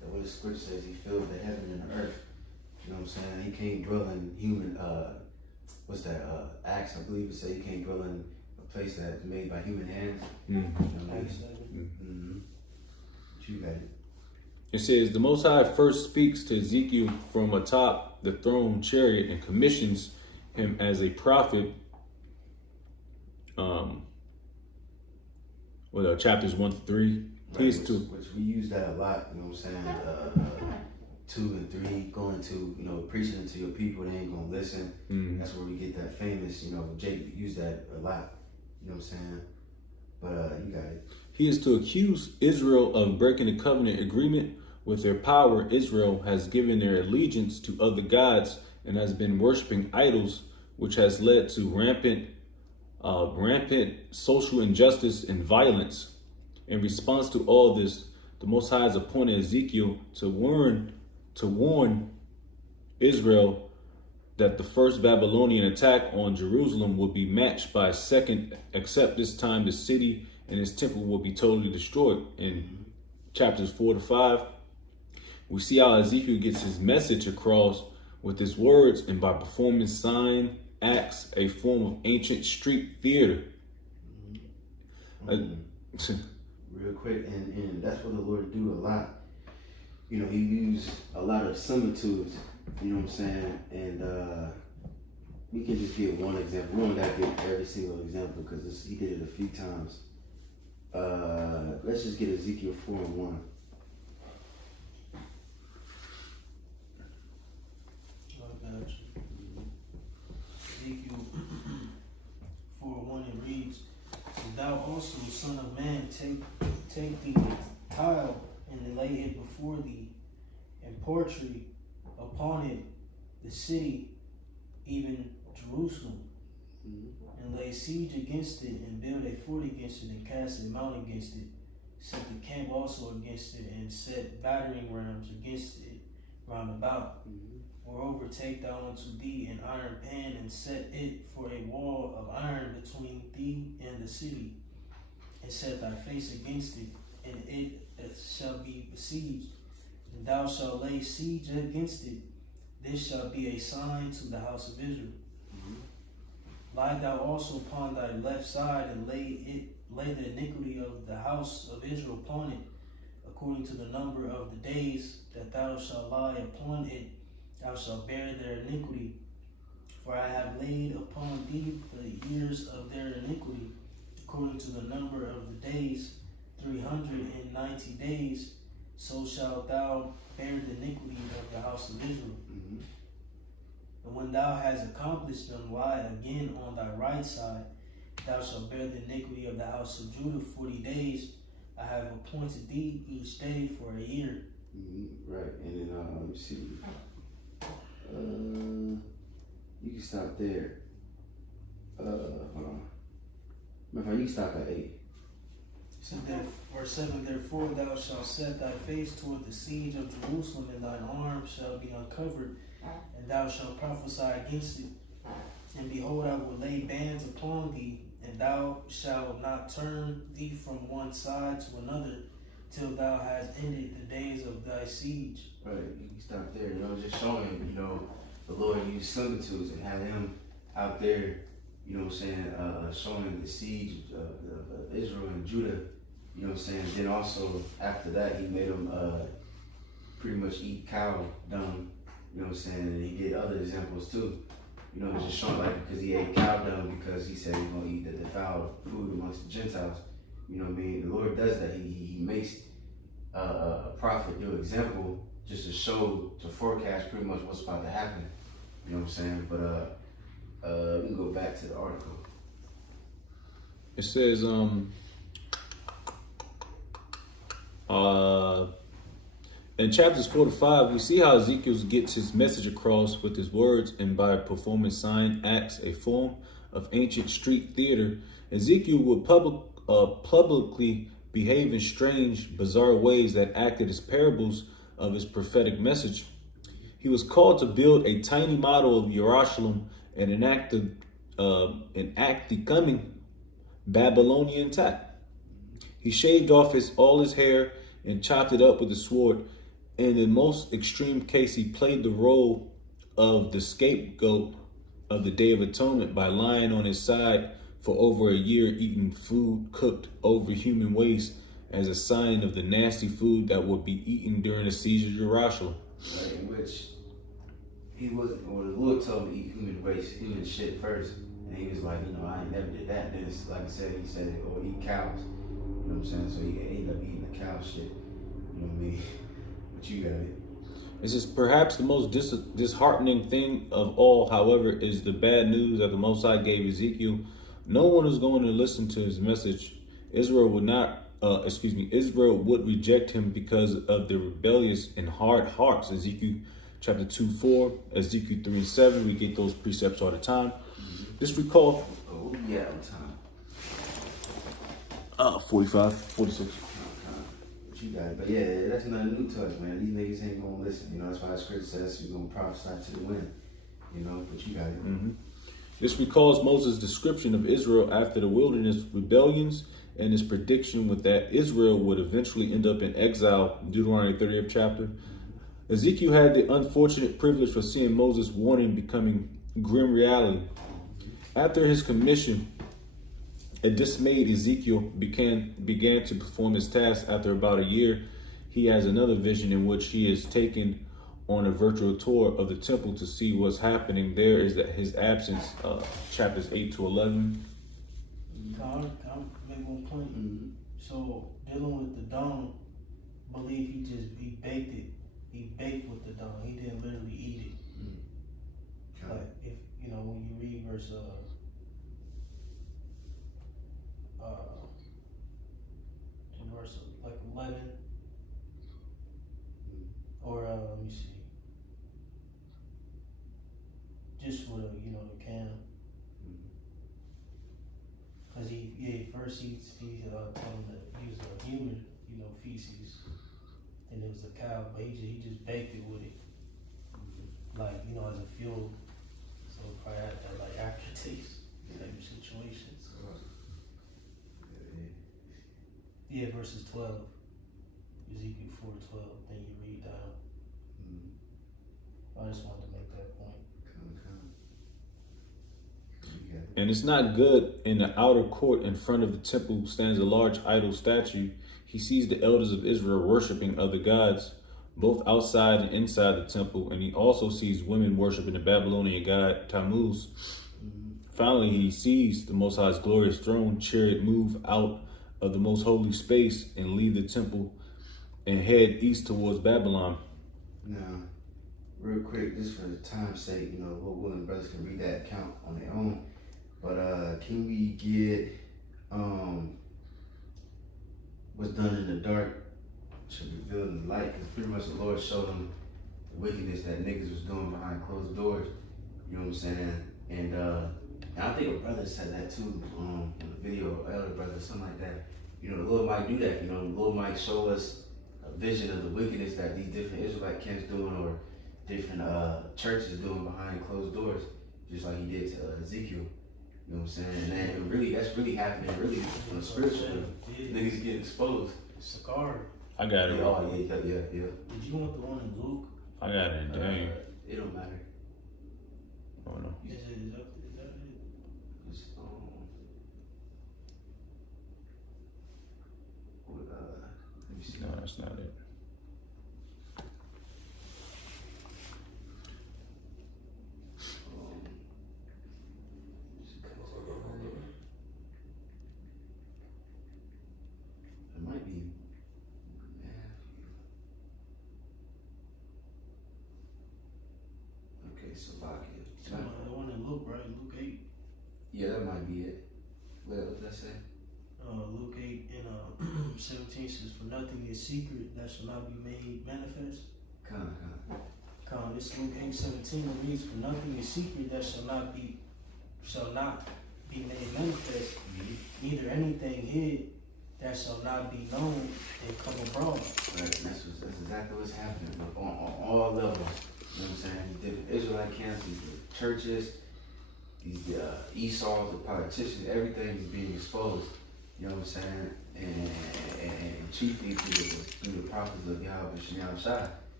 the way the scripture says he filled the heaven and the earth. You know what I'm saying? He can't dwell in human, Acts, I believe it said he can't dwell in a place that's made by human hands. Mm-hmm. You know what I mean? Mm-hmm. But you got it. It says, the Most High first speaks to Ezekiel from atop the throne chariot and commissions him as a prophet. Chapters 1 to 3. Right, which we use that a lot, you know what I'm saying? 2 and 3, going to, preaching to your people, they ain't gonna listen. Mm-hmm. That's where we get that famous, Jake used that a lot, you know what I'm saying? But you got it. He is to accuse Israel of breaking the covenant agreement. With their power, Israel has given their allegiance to other gods and has been worshiping idols, which has led to rampant social injustice and violence. In response to all this, the Most High has appointed Ezekiel to warn Israel that the first Babylonian attack on Jerusalem will be matched by a second, except this time the city and its temple will be totally destroyed. In chapters 4 to 5, we see how Ezekiel gets his message across with his words and by performing sign acts, a form of ancient street theater. Real quick, and that's what the Lord do a lot. He used a lot of similitudes, you know what I'm saying? And we can just give one example. We don't gotta give every single example because he did it a few times. Let's just get Ezekiel 4 and 1. Ezekiel 4:1 it reads, "And thou also, son of man, take thee the tile and lay it before thee, and portray upon it the city, even Jerusalem, and lay siege against it, and build a fort against it, and cast a mount against it. Set the camp also against it, and set battering rams against it round about. Moreover, take thou unto thee an iron pan, and set it for a wall of iron between thee and the city, and set thy face against it, and it shall be besieged, and thou shalt lay siege against it. This shall be a sign to the house of Israel. Lie thou also upon thy left side, and lay the iniquity of the house of Israel upon it, according to the number of the days that thou shalt lie upon it. Thou shalt bear their iniquity, for I have laid upon thee the years of their iniquity, according to the number of the days, 390 days. So shalt thou bear the iniquity of the house of Israel. And when thou hast accomplished them, lie again on thy right side. Thou shalt bear the iniquity of the house of Judah 40 days. I have appointed thee each day for a year." Right, and then let me see. You can stop there. Hold on. Matter you can stop at 8. Verse 7, "Therefore thou shalt set thy face toward the siege of Jerusalem, and thine arm shall be uncovered, and thou shalt prophesy against it. And behold, I will lay bands upon thee, and thou shalt not turn thee from one side to another, till thou hast ended the days of thy siege." Right, you can stop there. Just showing, the Lord used similitudes and had him out there, showing the siege of Israel and Judah, Then also, after that, he made them pretty much eat cow dung, And he did other examples too, just showing because he ate cow dung because he said he's going to eat the defiled food amongst the Gentiles. The Lord does that. He makes a prophet do example just to forecast pretty much what's about to happen. But we can go back to the article. It says, in chapters 4 to 5, we see how Ezekiel gets his message across with his words and by performing sign acts, a form of ancient street theater. Ezekiel would publicly behave in strange, bizarre ways that acted as parables of his prophetic message. He was called to build a tiny model of Jerusalem and enact the coming Babylonian attack. He shaved off all his hair and chopped it up with a sword In the most extreme case, he played the role of the scapegoat of the Day of Atonement by lying on his side for over a year, eating food cooked over human waste as a sign of the nasty food that would be eaten during the siege of Jerusalem. Right, in which he wasn't, or the Lord told him to eat human waste, human shit first. And he was like, I ain't never did that. Then it's like I said, he said, or eat cows. You know what I'm saying? So he ended up eating the cow shit. You know what I mean? But you got it. This is perhaps the most disheartening thing of all, however, is the bad news that the Most High gave Ezekiel. No one was going to listen to his message. Israel Israel would reject him because of the rebellious and hard hearts. Ezekiel chapter 2:4, Ezekiel 3:7. We get those precepts all the time. Just recall. Oh, yeah, on time. 45, 46. But you got it. But yeah, that's nothing new to us, man. These niggas ain't gonna listen. That's why the scripture says you're gonna prophesy to the wind. But you got it. Mm-hmm. This recalls Moses' description of Israel after the wilderness rebellions and his prediction with that Israel would eventually end up in exile, Deuteronomy 30th chapter. Ezekiel had the unfortunate privilege of seeing Moses' warning becoming grim reality. After his commission, a dismayed Ezekiel began to perform his task. After about a year, he has another vision in which he is taken on a virtual tour of the temple to see what's happening. There is that his absence, chapters 8 to 11. I'll make one point. Mm-hmm. So dealing with the dome, believe he baked it. He baked with the dome. He didn't literally eat it. Mm-hmm. Like if when you read verse like 11, or let me see, just for the cam, because he told him to use a human feces, and it was a cow, but he just baked it with it, like as a fuel, so it probably had that like aftertaste type of situations. Yeah, verses 12, Ezekiel 4:12. Then you read down. I just wanted to make that point. And it's not good. In the outer court in front of the temple stands a large idol statue. He sees the elders of Israel worshiping other gods, both outside and inside the temple. And he also sees women worshiping the Babylonian god Tammuz. Finally, he sees the Most High's glorious throne chariot move out of the most holy space and leave the temple and head east towards Babylon. Now, real quick, just for the time's sake, Lord willing, brothers can read that account on their own. But can we get what's done in the dark should be revealed in the light? Because pretty much the Lord showed them the wickedness that niggas was doing behind closed doors. You know what I'm saying? And I think a brother said that too in the video, elder brother, something like that. The Lord might do that. The Lord might show us a vision of the wickedness that these different Israelite camps doing or different churches doing behind closed doors, just like he did to Ezekiel. You know what I'm saying? And that's really happening, really, on the spiritual level. Niggas get exposed. It's a card. I got it. Yeah, yeah. Did you want the one in Luke? I got it in Daniel. It don't matter. Oh no. Is that it? It's, let me see. No, that's not it. It might be. Okay, so The one in Luke, right? Luke 8. yeah, that might be it. What did that say? Luke 8 and 17 says, "For nothing is secret that shall not be made manifest." This Luke 8:17 it reads, "For nothing is secret that shall not be made manifest, neither anything hid that shall not be known and come abroad." Right, that's exactly what's happening on all levels. You know what I'm saying? These different Israelite camps, these churches, these Esau's, the politicians, everything is being exposed. You know what I'm saying? And chiefly through the prophets of Yahweh Shem Shai.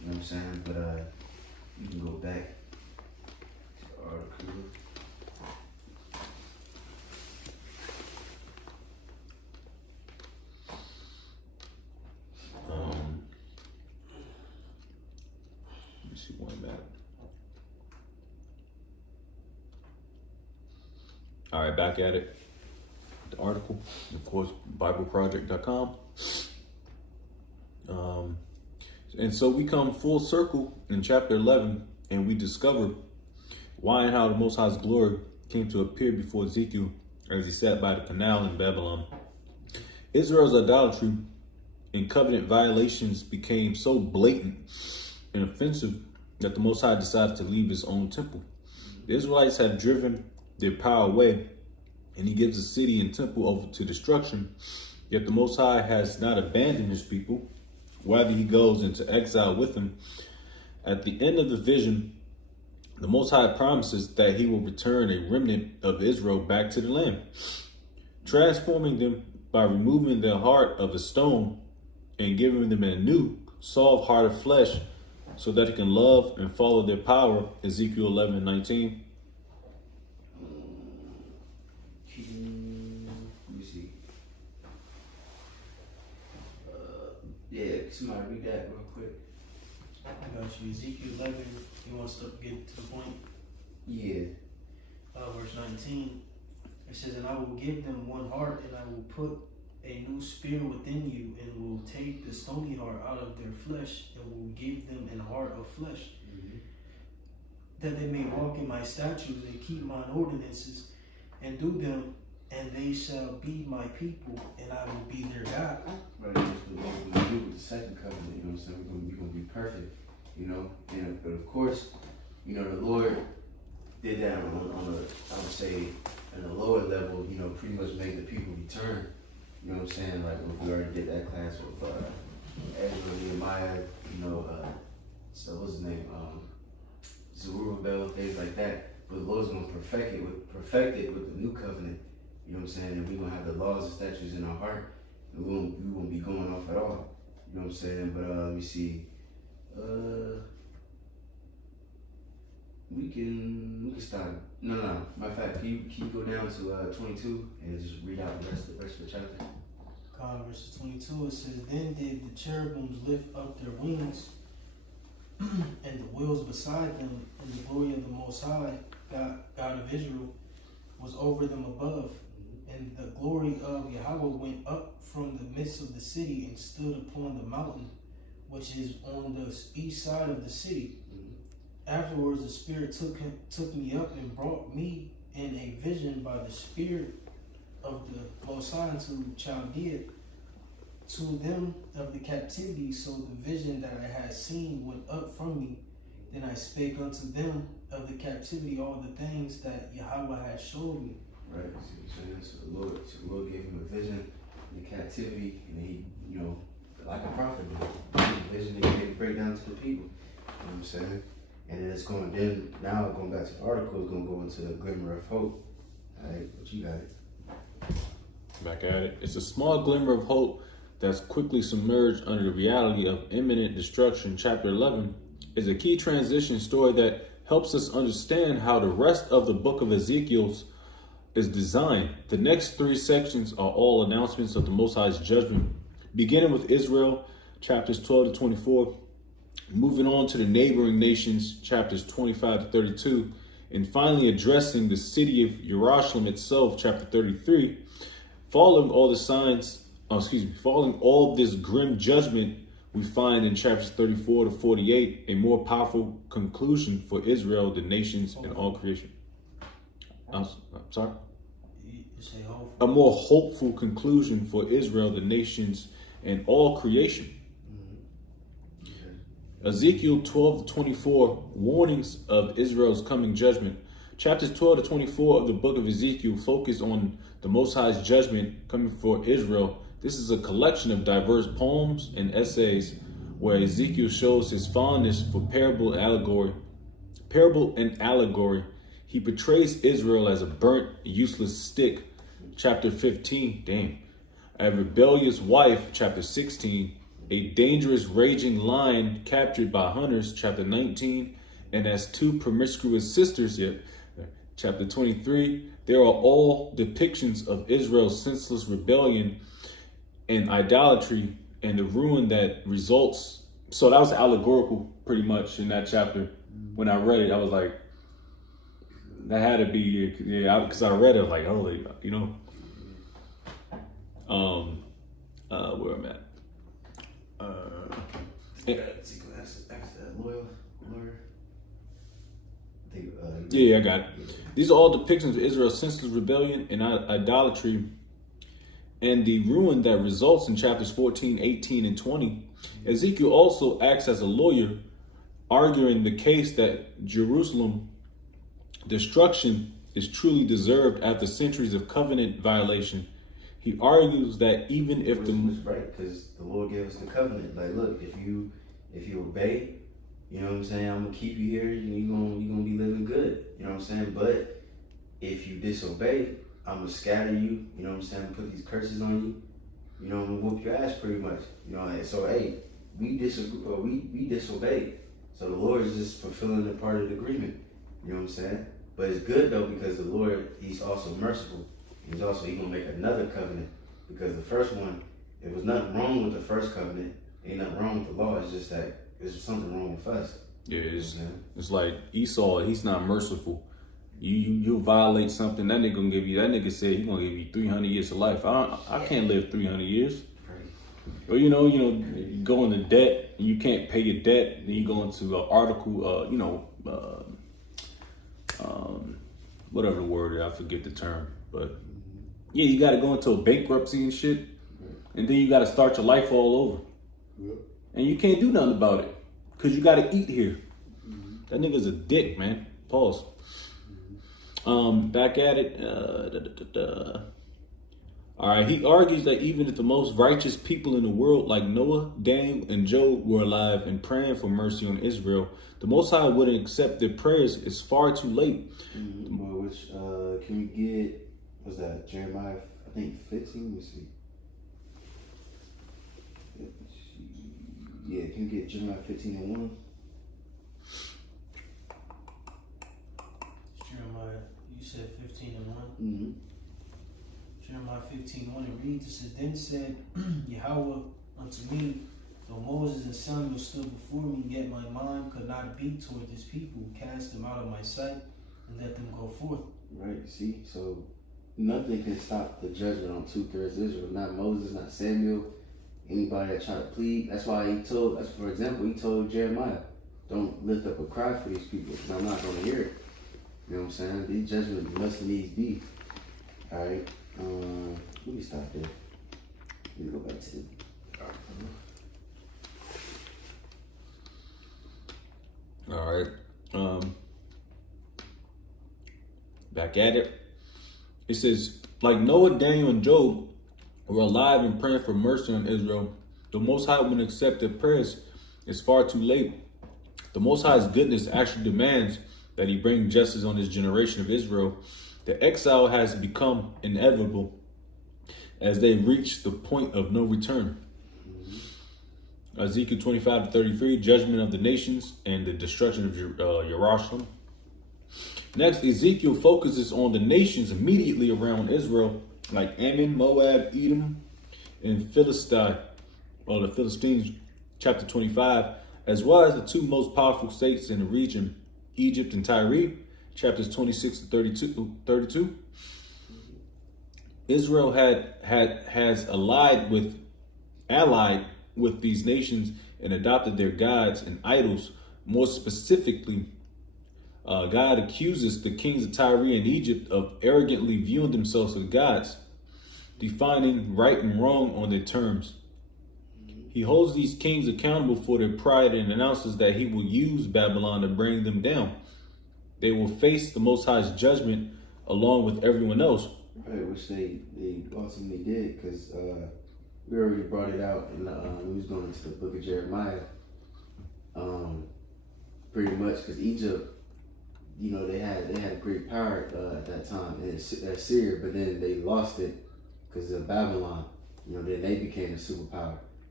You know what I'm saying? But you can go back to the article. Let me see where I'm at. All right, back at it. The article, of course, BibleProject.com. And so we come full circle in chapter 11, and we discover why and how the Most High's glory came to appear before Ezekiel as he sat by the canal in Babylon. Israel's idolatry and covenant violations became so blatant and offensive that the Most High decided to leave his own temple. The Israelites had driven their power away, and he gives the city and temple over to destruction. Yet the Most High has not abandoned his people. Rather, he goes into exile with them. At the end of the vision, the Most High promises that he will return a remnant of Israel back to the land, transforming them by removing their heart of a stone and giving them a new, soft heart of flesh so that he can love and follow their power. Ezekiel 11:19. Let me see. Yeah, somebody read that real quick. I got you. Ezekiel 11, you want to get to the point? Yeah. Verse 19. It says, and I will give them one heart, and I will put a new spirit within you, and will take the stony heart out of their flesh, and will give them an heart of flesh, that they may walk in my statutes and keep mine ordinances, and do them, and they shall be my people, and I will be their God. Right, that's what the Lord is going to do with the second covenant. You know what I'm saying? We're going to be perfect. You know, and but of course, you know, the Lord did that on a, I would say, at a lower level. You know, pretty much make the people return. You know what I'm saying? Like we already did that class with Ezra, Nehemiah. You know, so what's his name? Zerubbabel, things like that. But the Lord's going to perfect it with the new covenant. You know what I'm saying? And we're going to have the laws and statutes in our heart. And we won't be going off at all. You know what I'm saying? But let me see. We can start. No. Matter of fact, can you go down to 22 and just read out the rest of the chapter? Verses 22, it says, then did the cherubims lift up their wings, and the wheels beside them, and the glory of the Most High, God of Israel, was over them above. And the glory of Yahweh went up from the midst of the city and stood upon the mountain, which is on the east side of the city. Afterwards, the Spirit took me up and brought me in a vision by the Spirit of the Most High to Chaldea, to them of the captivity. So the vision that I had seen went up from me. Then I spake unto them of the captivity all the things that Yahweh had showed me. Right. So the Lord gave him a vision in the captivity, and he, you know, like a prophet, the vision that he gave break down to the people. You know what I'm saying? And then it's going back to the article, it's going to go into the glimmer of hope. All right, what you got it? Back at it. It's a small glimmer of hope that's quickly submerged under the reality of imminent destruction. Chapter 11 is a key transition story that helps us understand how the rest of the book of Ezekiel is designed. The next 3 sections are all announcements of the Most High's judgment, beginning with Israel, chapters 12 to 24, moving on to the neighboring nations, chapters 25 to 32, and finally addressing the city of Jerusalem itself, chapter 33. Following all this grim judgment, we find in chapters 34 to 48 a more powerful conclusion for Israel, the nations, and all creation. I'm sorry? A more hopeful conclusion for Israel, the nations, and all creation. Ezekiel 12 to 24, warnings of Israel's coming judgment. Chapters 12 to 24 of the book of Ezekiel focus on the Most High's judgment coming for Israel. This is a collection of diverse poems and essays where Ezekiel shows his fondness for parable and allegory. He portrays Israel as a burnt, useless stick. Chapter 15, a rebellious wife, chapter 16, a dangerous raging lion captured by hunters, chapter 19, and as two promiscuous sisters, yet, chapter 23. There are all depictions of Israel's senseless rebellion and idolatry and the ruin that results. So that was allegorical pretty much in that chapter. When I read it, I was like, that had to be, yeah, because I read it like, holy, you know. Where I'm at. Ezekiel asked that lawyer. Yeah, I got it. These are all depictions of Israel's senseless rebellion and idolatry and the ruin that results in chapters 14, 18, and 20. Ezekiel also acts as a lawyer, arguing the case that Jerusalem destruction is truly deserved after centuries of covenant violation. He argues that even if right, because the Lord gave us the covenant. Like, look, if you obey, you know what I'm saying, I'm gonna keep you here. You're gonna be living good. You know what I'm saying. But if you disobey, I'm gonna scatter you. You know what I'm saying. I'm gonna put these curses on you. You know, I'm gonna whoop your ass pretty much. You know, and so hey, we disobeyed. So the Lord is just fulfilling the part of the agreement. You know what I'm saying. But it's good though because the Lord, He's also merciful. He's gonna make another covenant because the first one, it was nothing wrong with the first covenant. Ain't nothing wrong with the law. It's just that there's something wrong with us. Yeah, it's like Esau. He's not merciful. You violate something, that nigga gonna give you. That nigga said he gonna give you 300 years of life. I can't live 300 years. Right. Or you go into debt and you can't pay your debt. Then you go into an article. Whatever the word is, I forget the term, but yeah, you got to go into a bankruptcy and shit, and then you got to start your life all over. Yep. And you can't do nothing about it because you got to eat here. That nigga's a dick, man. Pause. Back at it. All right. He argues that even if the most righteous people in the world, like Noah, Daniel, and Job, were alive and praying for mercy on Israel, the Most High wouldn't accept their prayers. It's far too late. Which can we get? Was that Jeremiah? I think 15. Let me see. Yeah, can you get Jeremiah 15 and 1? Jeremiah, you said 15 and 1? Mm-hmm. Jeremiah 15:1 it reads, it says, then said Yahweh unto me, though Moses and Samuel stood before me, yet my mind could not be toward this people. Cast them out of my sight and let them go forth. Right, see? So nothing can stop the judgment on 2/3 Israel. Not Moses, not Samuel, anybody that try to plead. That's why he told Jeremiah, don't lift up a cry for these people because I'm not going to hear it. You know what I'm saying? These judgments must needs be. All right. Let me stop there. Let me go back to the. All right. Back at it. It says, like Noah, Daniel, and Job were alive and praying for mercy on Israel, the Most High wouldn't accept their prayers. It's far too late. The Most High's goodness actually demands that He bring justice on His generation of Israel. The exile has become inevitable as they reach the point of no return. Ezekiel 25-33, judgment of the nations and the destruction of Jerusalem. Next, Ezekiel focuses on the nations immediately around Israel, like Ammon, Moab, Edom, and Philistine, or the Philistines, chapter 25, as well as the two most powerful states in the region, Egypt and Tyre, chapters 26-32. Israel has allied with these nations and adopted their gods and idols. More specifically, God accuses the kings of Tyre and Egypt of arrogantly viewing themselves as gods, defining right and wrong on their terms. He holds these kings accountable for their pride and announces that He will use Babylon to bring them down. They will face the Most High's judgment along with everyone else. Right, which they ultimately did, because we already brought it out in we was going into the book of Jeremiah. Pretty much, because Egypt, they had great power at that time in Syria, but then they lost it because of Babylon. Then they became a superpower.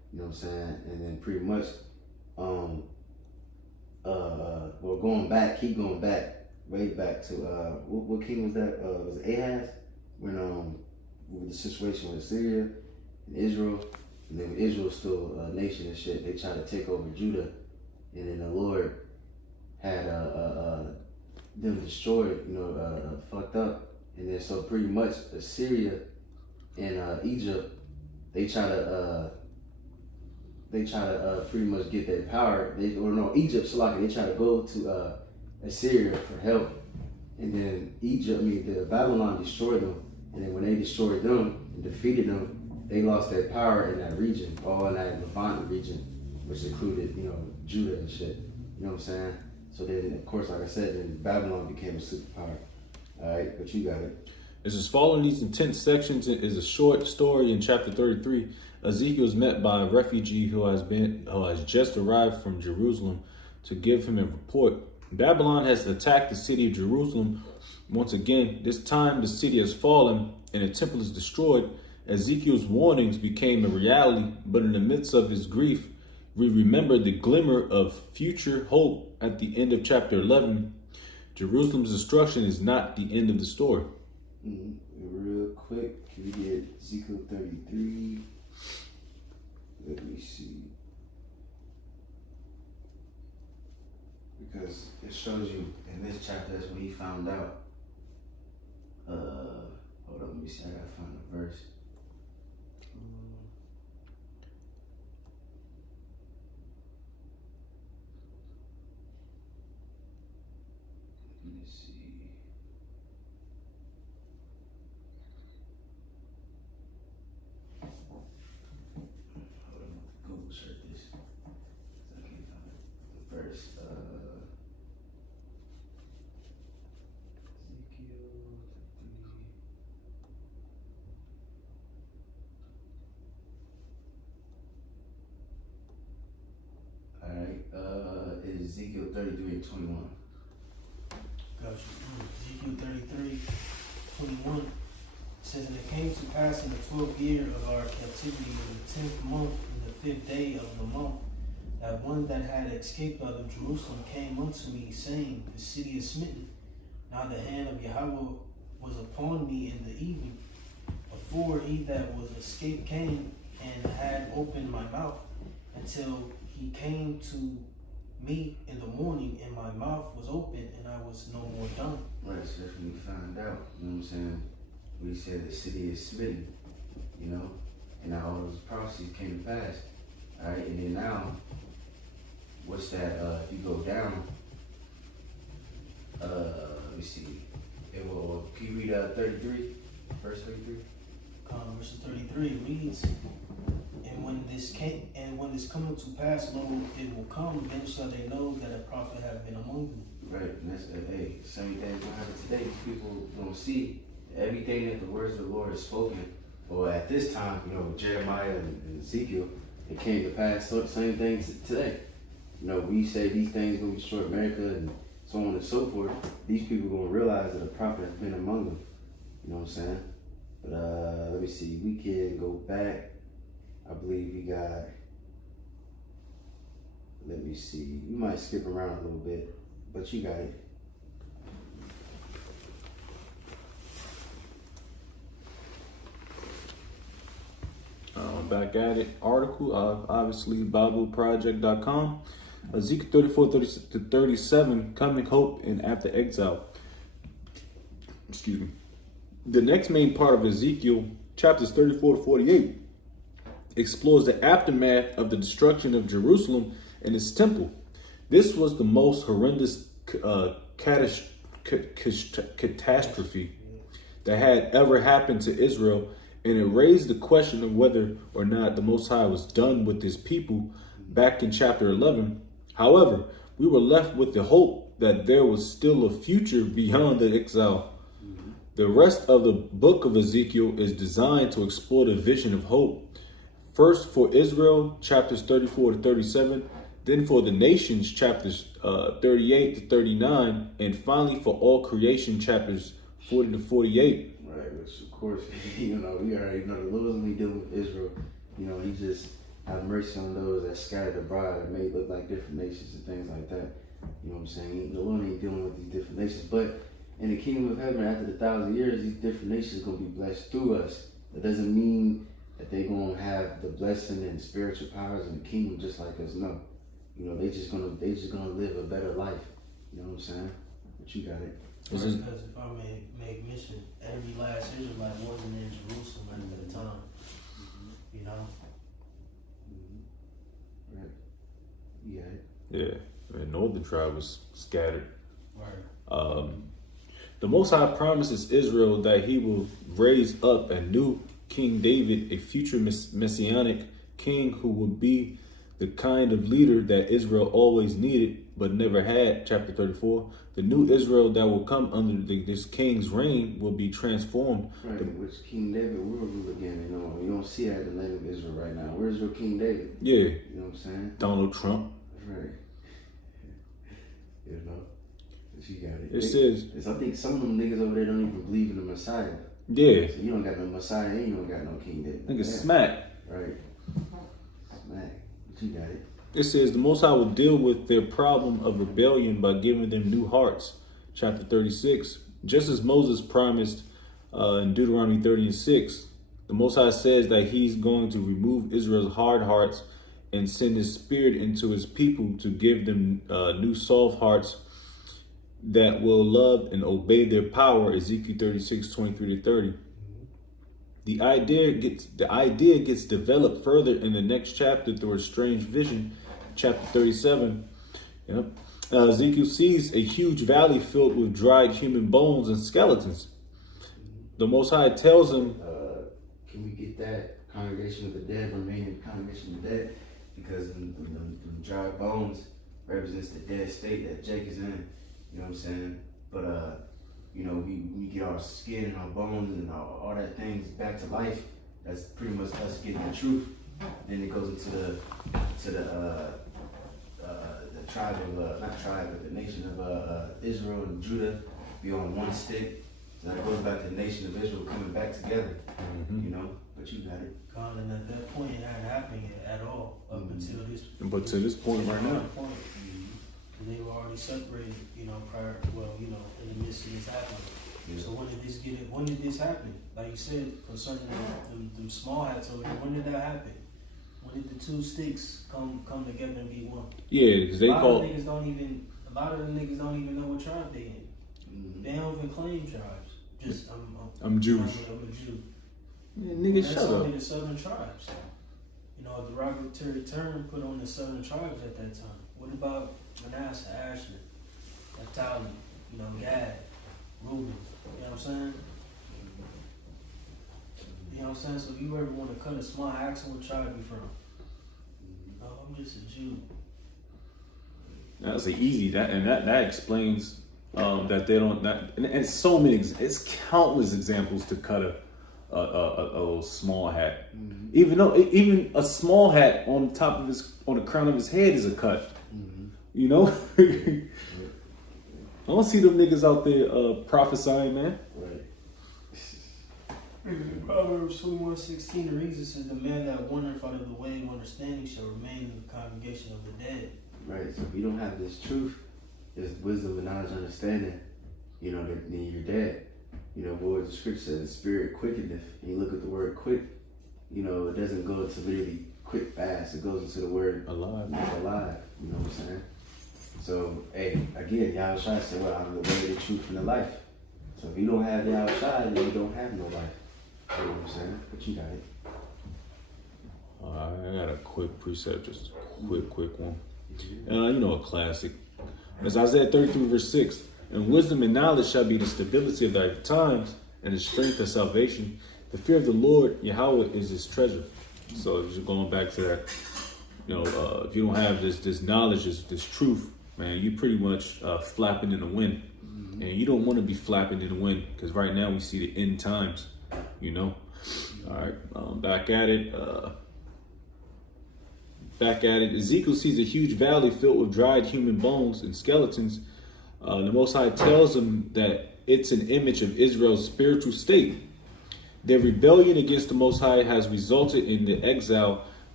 You know what I'm saying? And then pretty much, well, keep going back, way back to, what king was that? Was it Ahaz? When, with the situation with Syria and Israel, and then Israel was still a nation and shit, they tried to take over Judah, and then the Lord had, them destroyed, fucked up. And then so pretty much Assyria and Egypt, they try to pretty much get their power. Egypt, Salaki, they try to go to Assyria for help. And then the Babylon destroyed them. And then when they destroyed them and defeated them, they lost their power in that region, all in that Levant region, which included, Judah and shit. You know what I'm saying? So then, of course, like I said, then Babylon became a superpower. All right, but you got it. It says, following these intense sections is a short story in chapter 33. Ezekiel is met by a refugee who has just arrived from Jerusalem to give him a report. Babylon has attacked the city of Jerusalem once again. This time the city has fallen and the temple is destroyed. Ezekiel's warnings became a reality, but in the midst of his grief, we remember the glimmer of future hope at the end of chapter 11. Jerusalem's destruction is not the end of the story. Real quick, can we get Ezekiel 33? Let me see. Because it shows you in this chapter, that's when he found out. Hold on, let me see. I gotta find the verse. Let me see. Hold on, Google search this. I can't find the verse. Ezekiel 33 and 21. Gotcha. Ezekiel 33, 21 says, and it came to pass in the 12th year of our captivity, in the 10th month, in the 5th day of the month, that one that had escaped out of Jerusalem came unto me, saying, the city is smitten. Now the hand of Yahweh was upon me in the evening, before he that was escaped came and had opened my mouth, until he came to me in the morning, and my mouth was open, and I was no more dumb. Right, so that's when we found out, you know what I'm saying? We said the city is smitten, and now all those prophecies came to pass. All right, and then now, what's that? If you go down, let me see. Can you read 33, verse 33? Verse 33 reads, and when this cometh to pass, lo, it will come, then shall they know that a prophet hath been among them. Right, and that's same thing gonna happen today. People don't see everything that the words of the Lord has spoken. Or at this time, Jeremiah and Ezekiel, it came to pass. So the same things today. We say these things gonna destroy America and so on and so forth. These people gonna realize that a prophet has been among them. You know what I'm saying? But let me see. We can go back. I believe we got. Let me see. We might skip around a little bit, but you got it. Back at it. Article, obviously, BibleProject.com. Ezekiel 34 to 37, coming hope and after exile. Excuse me. The next main part of Ezekiel, chapters 34 to 48, explores the aftermath of the destruction of Jerusalem and its temple. This was the most horrendous catastrophe that had ever happened to Israel, and it raised the question of whether or not the Most High was done with his people back in chapter 11. However, we were left with the hope that there was still a future beyond the exile. The rest of the book of Ezekiel is designed to explore the vision of hope. First for Israel, chapters 34 to 37, then for the nations, chapters 38 to 39, and finally for all creation, chapters 40 to 48. Right, which of course, we already know the Lord's when he dealing with Israel. He just have mercy on those that scattered abroad and made look like different nations and things like that. You know what I'm saying? The Lord ain't dealing with these different nations. But in the kingdom of heaven, after the 1,000 years, these different nations are going to be blessed through us. That doesn't mean that they're going to have the blessing and spiritual powers in the kingdom just like us. No. You know, they just gonna live a better life. You know what I'm saying? But you got it. Because if I may make mention, every last Israelite wasn't in Jerusalem at the time. You know? Right. You got it. Yeah, the northern tribe was scattered. Right. The Most High promises Israel that he will raise up a new King David, a future messianic king who will be the kind of leader that Israel always needed but never had. Chapter 34. The new Israel that will come under this king's reign will be transformed. Right, which King David will rule again. You know, you don't see that in the land of Israel right now. Where's your King David? Yeah. You know what I'm saying? Donald Trump. Right. You know, but you got it. It says. I think some of them niggas over there don't even believe in the Messiah. Yeah. So you don't got no Messiah and you don't got no King David. Nigga smack. Right. Smack. But you got it. It says the Most High will deal with their problem of rebellion by giving them new hearts. Chapter 36. Just as Moses promised in Deuteronomy 30:6, the Most High says that he's going to remove Israel's hard hearts and send his spirit into his people to give them new soft hearts that will love and obey their power. Ezekiel 36:23-30. The idea gets developed further in the next chapter through a strange vision. Chapter 37. Yep. Ezekiel sees a huge valley filled with dried human bones and skeletons. The Most High tells him, can we get that congregation of the dead, remaining congregation of the dead? Because the dry bones represents the dead state that Jake is in. You know what I'm saying? But you know, we get our skin and our bones and all that things back to life. That's pretty much us getting the truth. Then it goes into the tribe of not tribe, but the nation of Israel and Judah be on one stick. So that goes back to the nation of Israel coming back together. You know, but you got it. God, and at that point, it hadn't happened yet at all up until this. but to this point right now, They were already separated, you know, prior. Well, you know, in the midst of this happening. Yeah. So when did this happen? Like you said, concerning the small hats over there, when did that happen? When did the two sticks come together and be one? yeah, because they a lot call. of the niggas don't even know what tribe they in. They don't even claim tribes. Just I'm Jewish. I'm a Jew. Yeah, nigga, That's shut up. only the southern tribes. You know, a derogatory term put on the southern tribes at that time. What about Manasseh, Asher, Naphtali, you know, Gad, Reuben? You know what I'm saying? You know what I'm saying? So if you ever want to cut a small axe, what tribe you from? Oh, I'm just a Jew. That's easy. That explains that they don't. And so many. It's countless examples to cut a small hat. Even a small hat on the crown of his head is a cut. You know. I don't see them niggas out there prophesying, man. Right. Proverbs 21:16 reads, it says, "The man that wandereth out of the way of understanding shall remain in the congregation of the dead." Right. So if you don't have this truth, this wisdom and knowledge, understanding, you know, then you're dead. You know, what the scripture says, the spirit quickeneth. And you look at the word quick, you know, it doesn't go to literally quick fast. It goes into the word Alive. Alive. You know what I'm saying? So, hey, again, Yahushua said, well, I'm the way, the truth, and the life. So if you don't have Yahushua, then you don't have no life. You know what I'm saying? But you got it. I got a quick precept, just a quick one. You know, a classic. As Isaiah 33:6, "And wisdom and knowledge shall be the stability of thy times, and the strength of salvation. The fear of the Lord, Yahweh, is his treasure." So just going back to that, you know, if you don't have this knowledge, this truth, man, you pretty much flapping in the wind. And you don't want to be flapping in the wind, because right now we see the end times, you know. All right, back at it. Ezekiel sees a huge valley filled with dried human bones and skeletons. The Most High tells him that it's an image of Israel's spiritual state. Their rebellion against the Most High has resulted in the exile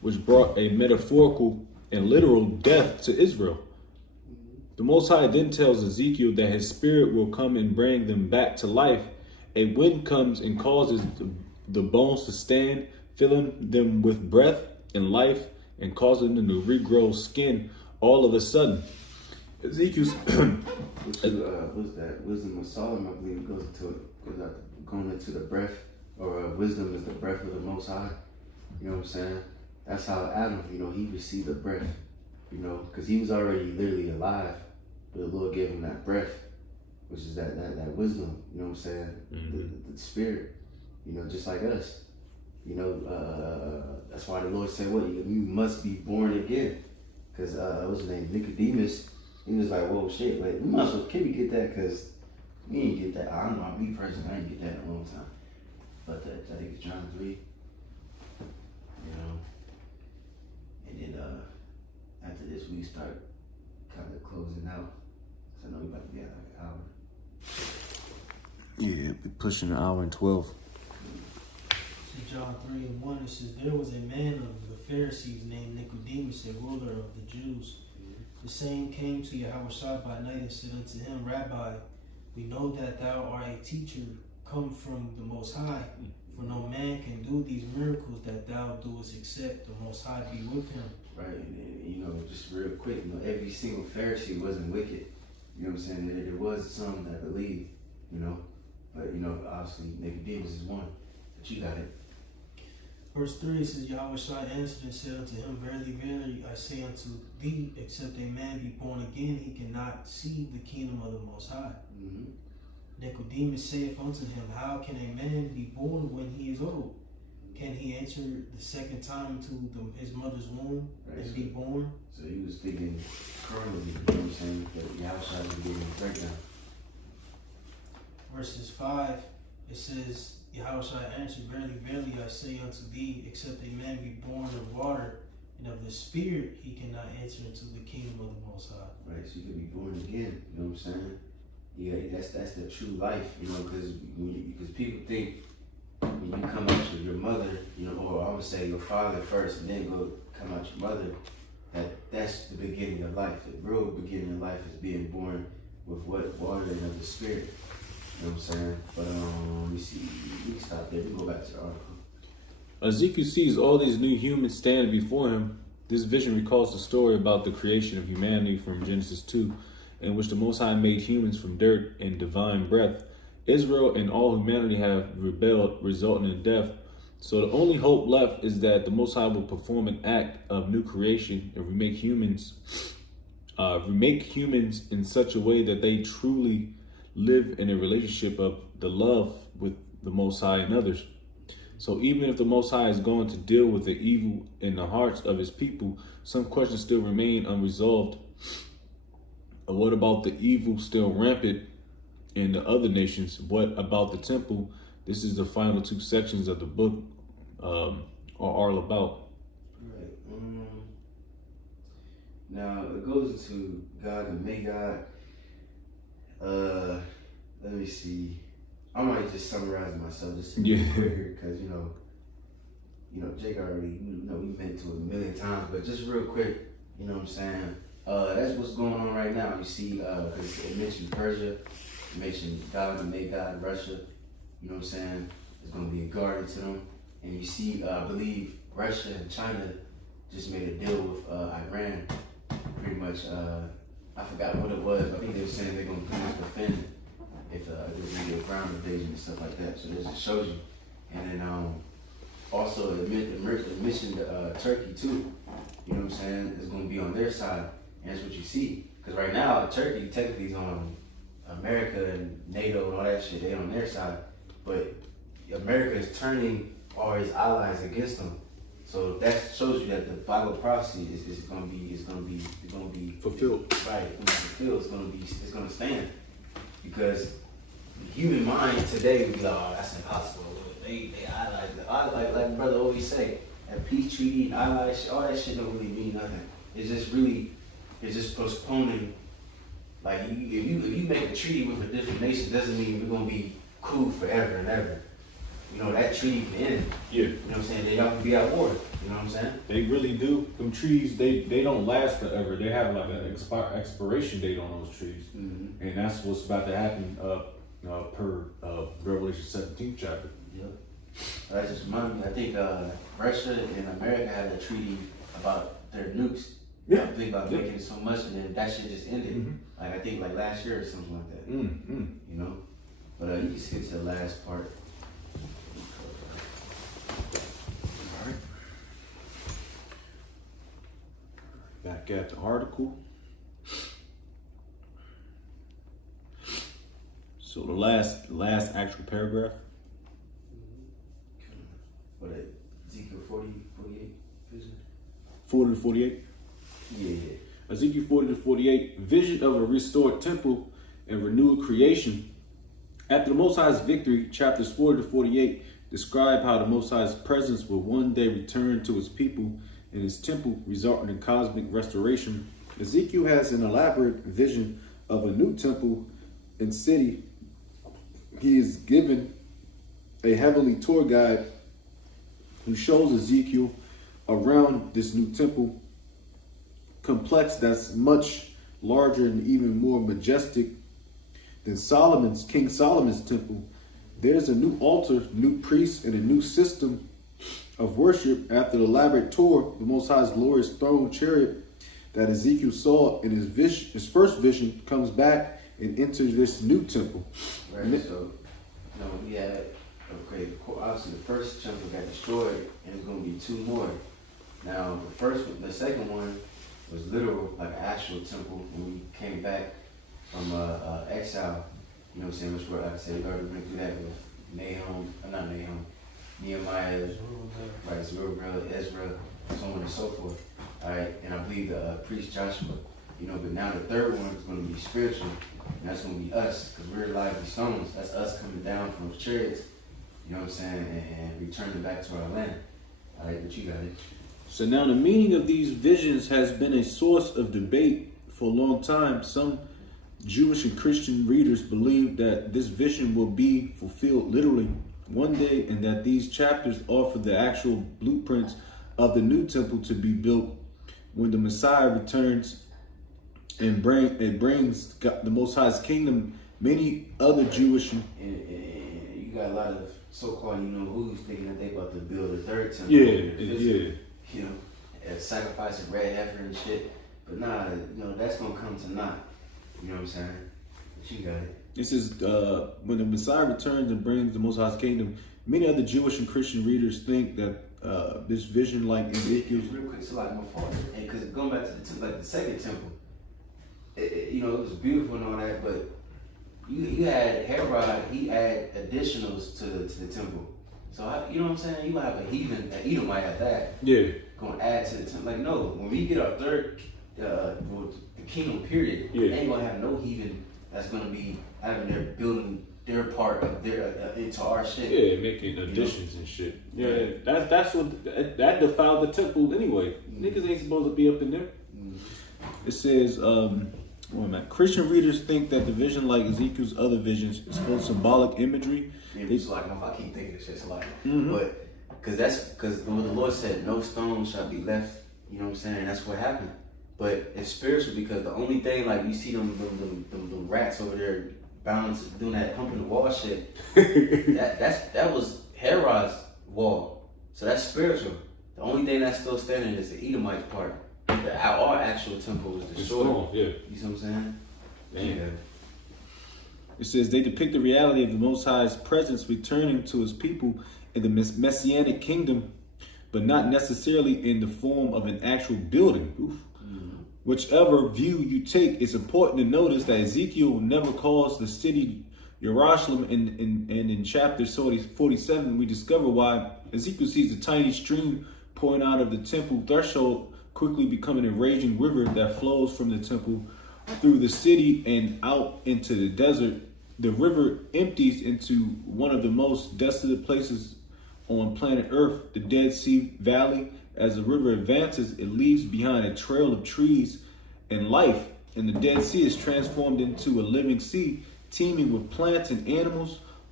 which brought a metaphorical and literal death to Israel. The Most High then tells Ezekiel that his spirit will come and bring them back to life. A wind comes and causes the bones to stand, filling them with breath and life and causing them to regrow skin all of a sudden. Ezekiel's What's that? Wisdom of Solomon, I believe, going into the breath, or wisdom is the breath of the Most High. You know what I'm saying? That's how Adam, he received the breath, because he was already literally alive, but the Lord gave him that breath, which is that wisdom, you know what I'm saying? Mm-hmm. The spirit, just like us. That's why the Lord said, what? You must be born again. Because, what's his name? Nicodemus, he was like, whoa, shit, like, we might as well, can we get that? Because we ain't get that. I don't know, me personally, I ain't get that in a long time. But I think it's John 3. And then after this, we start kind of closing out. So I know we about to be at like an hour. Yeah, be pushing an hour and 12. John 3:1, it says, there was a man of the Pharisees named Nicodemus, a ruler of the Jews. The same came to Yahushua by night and said unto him, Rabbi, we know that thou art a teacher come from the Most High, for no man can do these miracles that thou doest except the Most High be with him. Right, and just real quick, every single Pharisee wasn't wicked. You know what I'm saying? There was some that believed, but obviously Nicodemus is one. But you got it. Verse 3 says, Yahushua answered and said unto him, Verily, verily, I say unto thee, except a man be born again, he cannot see the kingdom of the Most High. Mm-hmm. Nicodemus saith unto him, How can a man be born when he is old? Can he enter the second time into his mother's womb and be born? So he was thinking currently, you know what I'm saying, that Yahushua was giving a breakdown. Verses 5, it says, Yahushua answered, Verily, verily, I say unto thee, except a man be born of water and of the Spirit, he cannot enter into the kingdom of the Most High. Right, so you can be born again, you know what I'm saying? Yeah, that's the true life, because people think when you come out of your mother, or I would say your father first and then go come out your mother, that's the beginning of life. The real beginning of life is being born with what? Water and of the Spirit. You know what I'm saying? But let me see, we can stop there, we go back to the article. Ezekiel sees all these new humans standing before him. This vision recalls the story about the creation of humanity from Genesis 2, in which the Most High made humans from dirt and divine breath. Israel and all humanity have rebelled, resulting in death. So the only hope left is that the Most High will perform an act of new creation and remake humans in such a way that they truly live in a relationship of the love with the Most High and others. So even if the Most High is going to deal with the evil in the hearts of his people, some questions still remain unresolved. What about the evil still rampant in the other nations? What about the temple? This is the final two sections of the book are all about. Right. Now it goes into God and may God. Let me see. I might just summarize myself just quicker because Jake already we've been to it a million times, but just real quick, you know what I'm saying. That's what's going on right now. You see, because it mentioned Persia, it mentioned God and may God, Russia. You know what I'm saying? There's going to be a guardian to them. And you see, I believe Russia and China just made a deal with Iran. Pretty much, I forgot what it was. I think they were saying they're going to pretty much defend if there's going to be a ground invasion and stuff like that. So this just shows you. And then also it mentioned Turkey too. You know what I'm saying? It's going to be on their side. And that's what you see. Because right now, Turkey technically is on America and NATO and all that shit. They're on their side. But America is turning all his allies against them. So that shows you that the Bible prophecy is going to be Fulfilled. Right, it's going to be fulfilled. It's going to stand. Because the human mind today would be like, oh, that's impossible. They allies, like brother always say, a peace treaty, allies, all that shit don't really mean nothing. It's just postponing. Like if you make a treaty with a different nation, doesn't mean we're gonna be cool forever and ever. you know, that treaty can end. Yeah. You know what I'm saying? They y'all can be at war. You know what I'm saying? They really do. Them trees, they don't last forever. They have like an expiration date on those trees. Mm-hmm. And that's what's about to happen per Revelation 17th chapter. Yep. That just reminded me, I think Russia and America had a treaty about their nukes. Yeah. I think about making it so much, and then that shit just ended. Mm-hmm. Like I think like last year or something like that. Mm-hmm. You know? But you can skip to the last part. Alright. Back at the article. So the last actual paragraph. What Ezekiel 40, 48 vision? 40 to 48. Yeah. Ezekiel 40 to 48, vision of a restored temple and renewed creation. After the Most High's victory, chapters 40 to 48 describe how the Most High's presence will one day return to his people in his temple, resulting in cosmic restoration. Ezekiel has an elaborate vision of a new temple and city. He is given a heavenly tour guide who shows Ezekiel around this new temple complex that's much larger and even more majestic than King Solomon's temple. There's a new altar, new priests, and a new system of worship. After the elaborate tour, the Most High's glorious throne chariot that Ezekiel saw in his first vision comes back and enters this new temple. Right. So, we had obviously the first temple got destroyed, and it's going to be two more. Now, the second one was literal, like an actual temple when we came back from exile. You know what I'm saying? Which, like I said, we already went through that with Nehemiah, right, Zerubbabel, Ezra, so on and so forth. All right, and I believe the priest Joshua. But now the third one is going to be spiritual, and that's going to be us, because we're lively stones. That's us coming down from the chariots, you know what I'm saying, and returning back to our land. All right, but you got it. So now the meaning of these visions has been a source of debate for a long time. Some Jewish and Christian readers believe that this vision will be fulfilled literally one day, and that these chapters offer the actual blueprints of the new temple to be built when the Messiah returns and brings the Most High's kingdom. Many other Jewish and you got a lot of so-called who's thinking that they about to build a third temple. Yeah. Sacrificing red heifer and shit. But nah, that's gonna come to naught. You know what I'm saying? But you got it. This is when the Messiah returns and brings the Most High's kingdom. Many other Jewish and Christian readers think that this vision, like Ezekiel's. Real quick, so like my father, and because going back to the second temple, it was beautiful and all that, but you had Herod, he had additionals to the temple. So you know what I'm saying? You might have a heathen, Edom might have that. Yeah. Gonna add to the temple. Like no, when we get our third, the kingdom period, ain't gonna have no heathen that's gonna be having their building their part of their into our shit. Yeah, making additions and shit. Yeah, that's what that defiled the temple anyway. Niggas ain't supposed to be up in there. It says, Christian readers think that the vision, like Ezekiel's other visions, is full of symbolic imagery. Yeah, it's like I keep thinking this shit's like, but because what the Lord said, no stone shall be left. You know what I'm saying? That's what happened. But it's spiritual because the only thing, like you see them rats over there balancing, doing that humping the wall shit. that was Herod's wall. So that's spiritual. The only thing that's still standing is the Edomite part. Our actual temple was destroyed. Yeah. You see what I'm saying? Damn. Yeah. It says they depict the reality of the Most High's presence returning to his people in the messianic kingdom, but not necessarily in the form of an actual building. Whichever view you take, it's important to notice that Ezekiel never calls the city Jerusalem, and in chapter 47, we discover why. Ezekiel sees a tiny stream pouring out of the temple threshold, quickly becoming a raging river that flows from the temple through the city and out into the desert. The river empties into one of the most desolate places on planet Earth, the Dead Sea Valley. As the river advances, it leaves behind a trail of trees and life, and the Dead Sea is transformed into a living sea, teeming with plants and animals.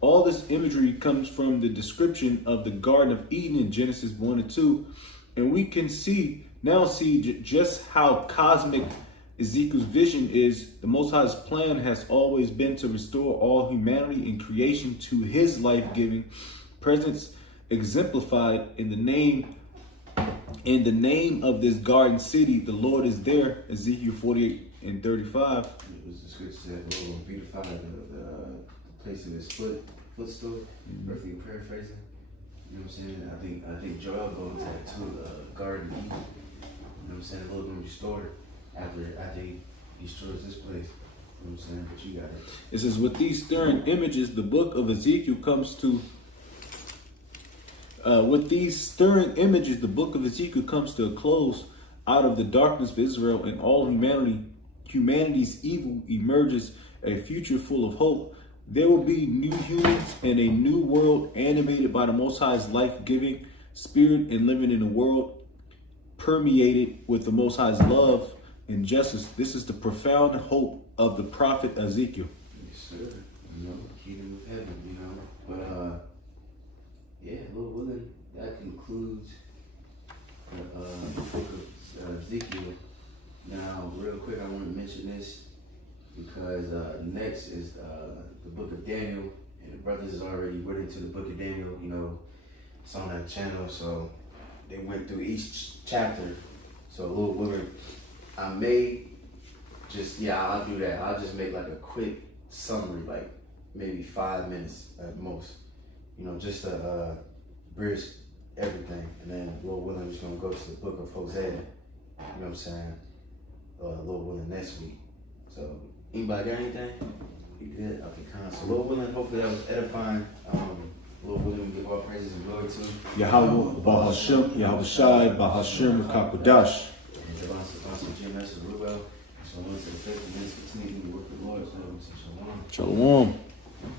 All this imagery comes from the description of the Garden of Eden in Genesis 1 and 2. And we can see just how cosmic Ezekiel's vision is. The Most High's plan has always been to restore all humanity and creation to his life-giving presence, exemplified in the name of this garden city. The Lord is there. Ezekiel 48 and 35. It was the scripture said, "Lord will beautify the place of his footstool." Roughly paraphrasing. You know what I'm saying? I think Joel goes into that too. Garden of Eden. You know what I'm saying? A little bit restored after he destroys this place. You know what I'm saying? But you got it. It says, with these stirring images, the book of Ezekiel comes to a close. Out of the darkness of Israel and all humanity's evil emerges a future full of hope. There will be new humans and a new world animated by the Most High's life-giving spirit and living in a world permeated with the Most High's love and justice. This is the profound hope of the prophet Ezekiel. Yes, sir. You know, kingdom of heaven, you know. But yeah, Lord willing, that concludes the book of Ezekiel. Now, real quick, I want to mention this because next is the book of Daniel, and the brothers is already went into the book of Daniel. You know, it's on that channel, so they went through each chapter. So, Lord willing, I may I'll do that. I'll just make like a quick summary, like maybe 5 minutes at most. You know, just to bridge everything, and then Lord willing, we're just gonna go to the book of Hosea. You know what I'm saying? Lord willing, next week. So, anybody got anything? You good? Okay, so Lord willing, hopefully that was edifying. Lord willing, we give all praises and glory to Yahweh, Bahashem, Yahweh Shai, Bahashem, Kakodash. and the boss of GMS Col. So, once the faithfulness continue to work with the Lord, so shalom. Shalom.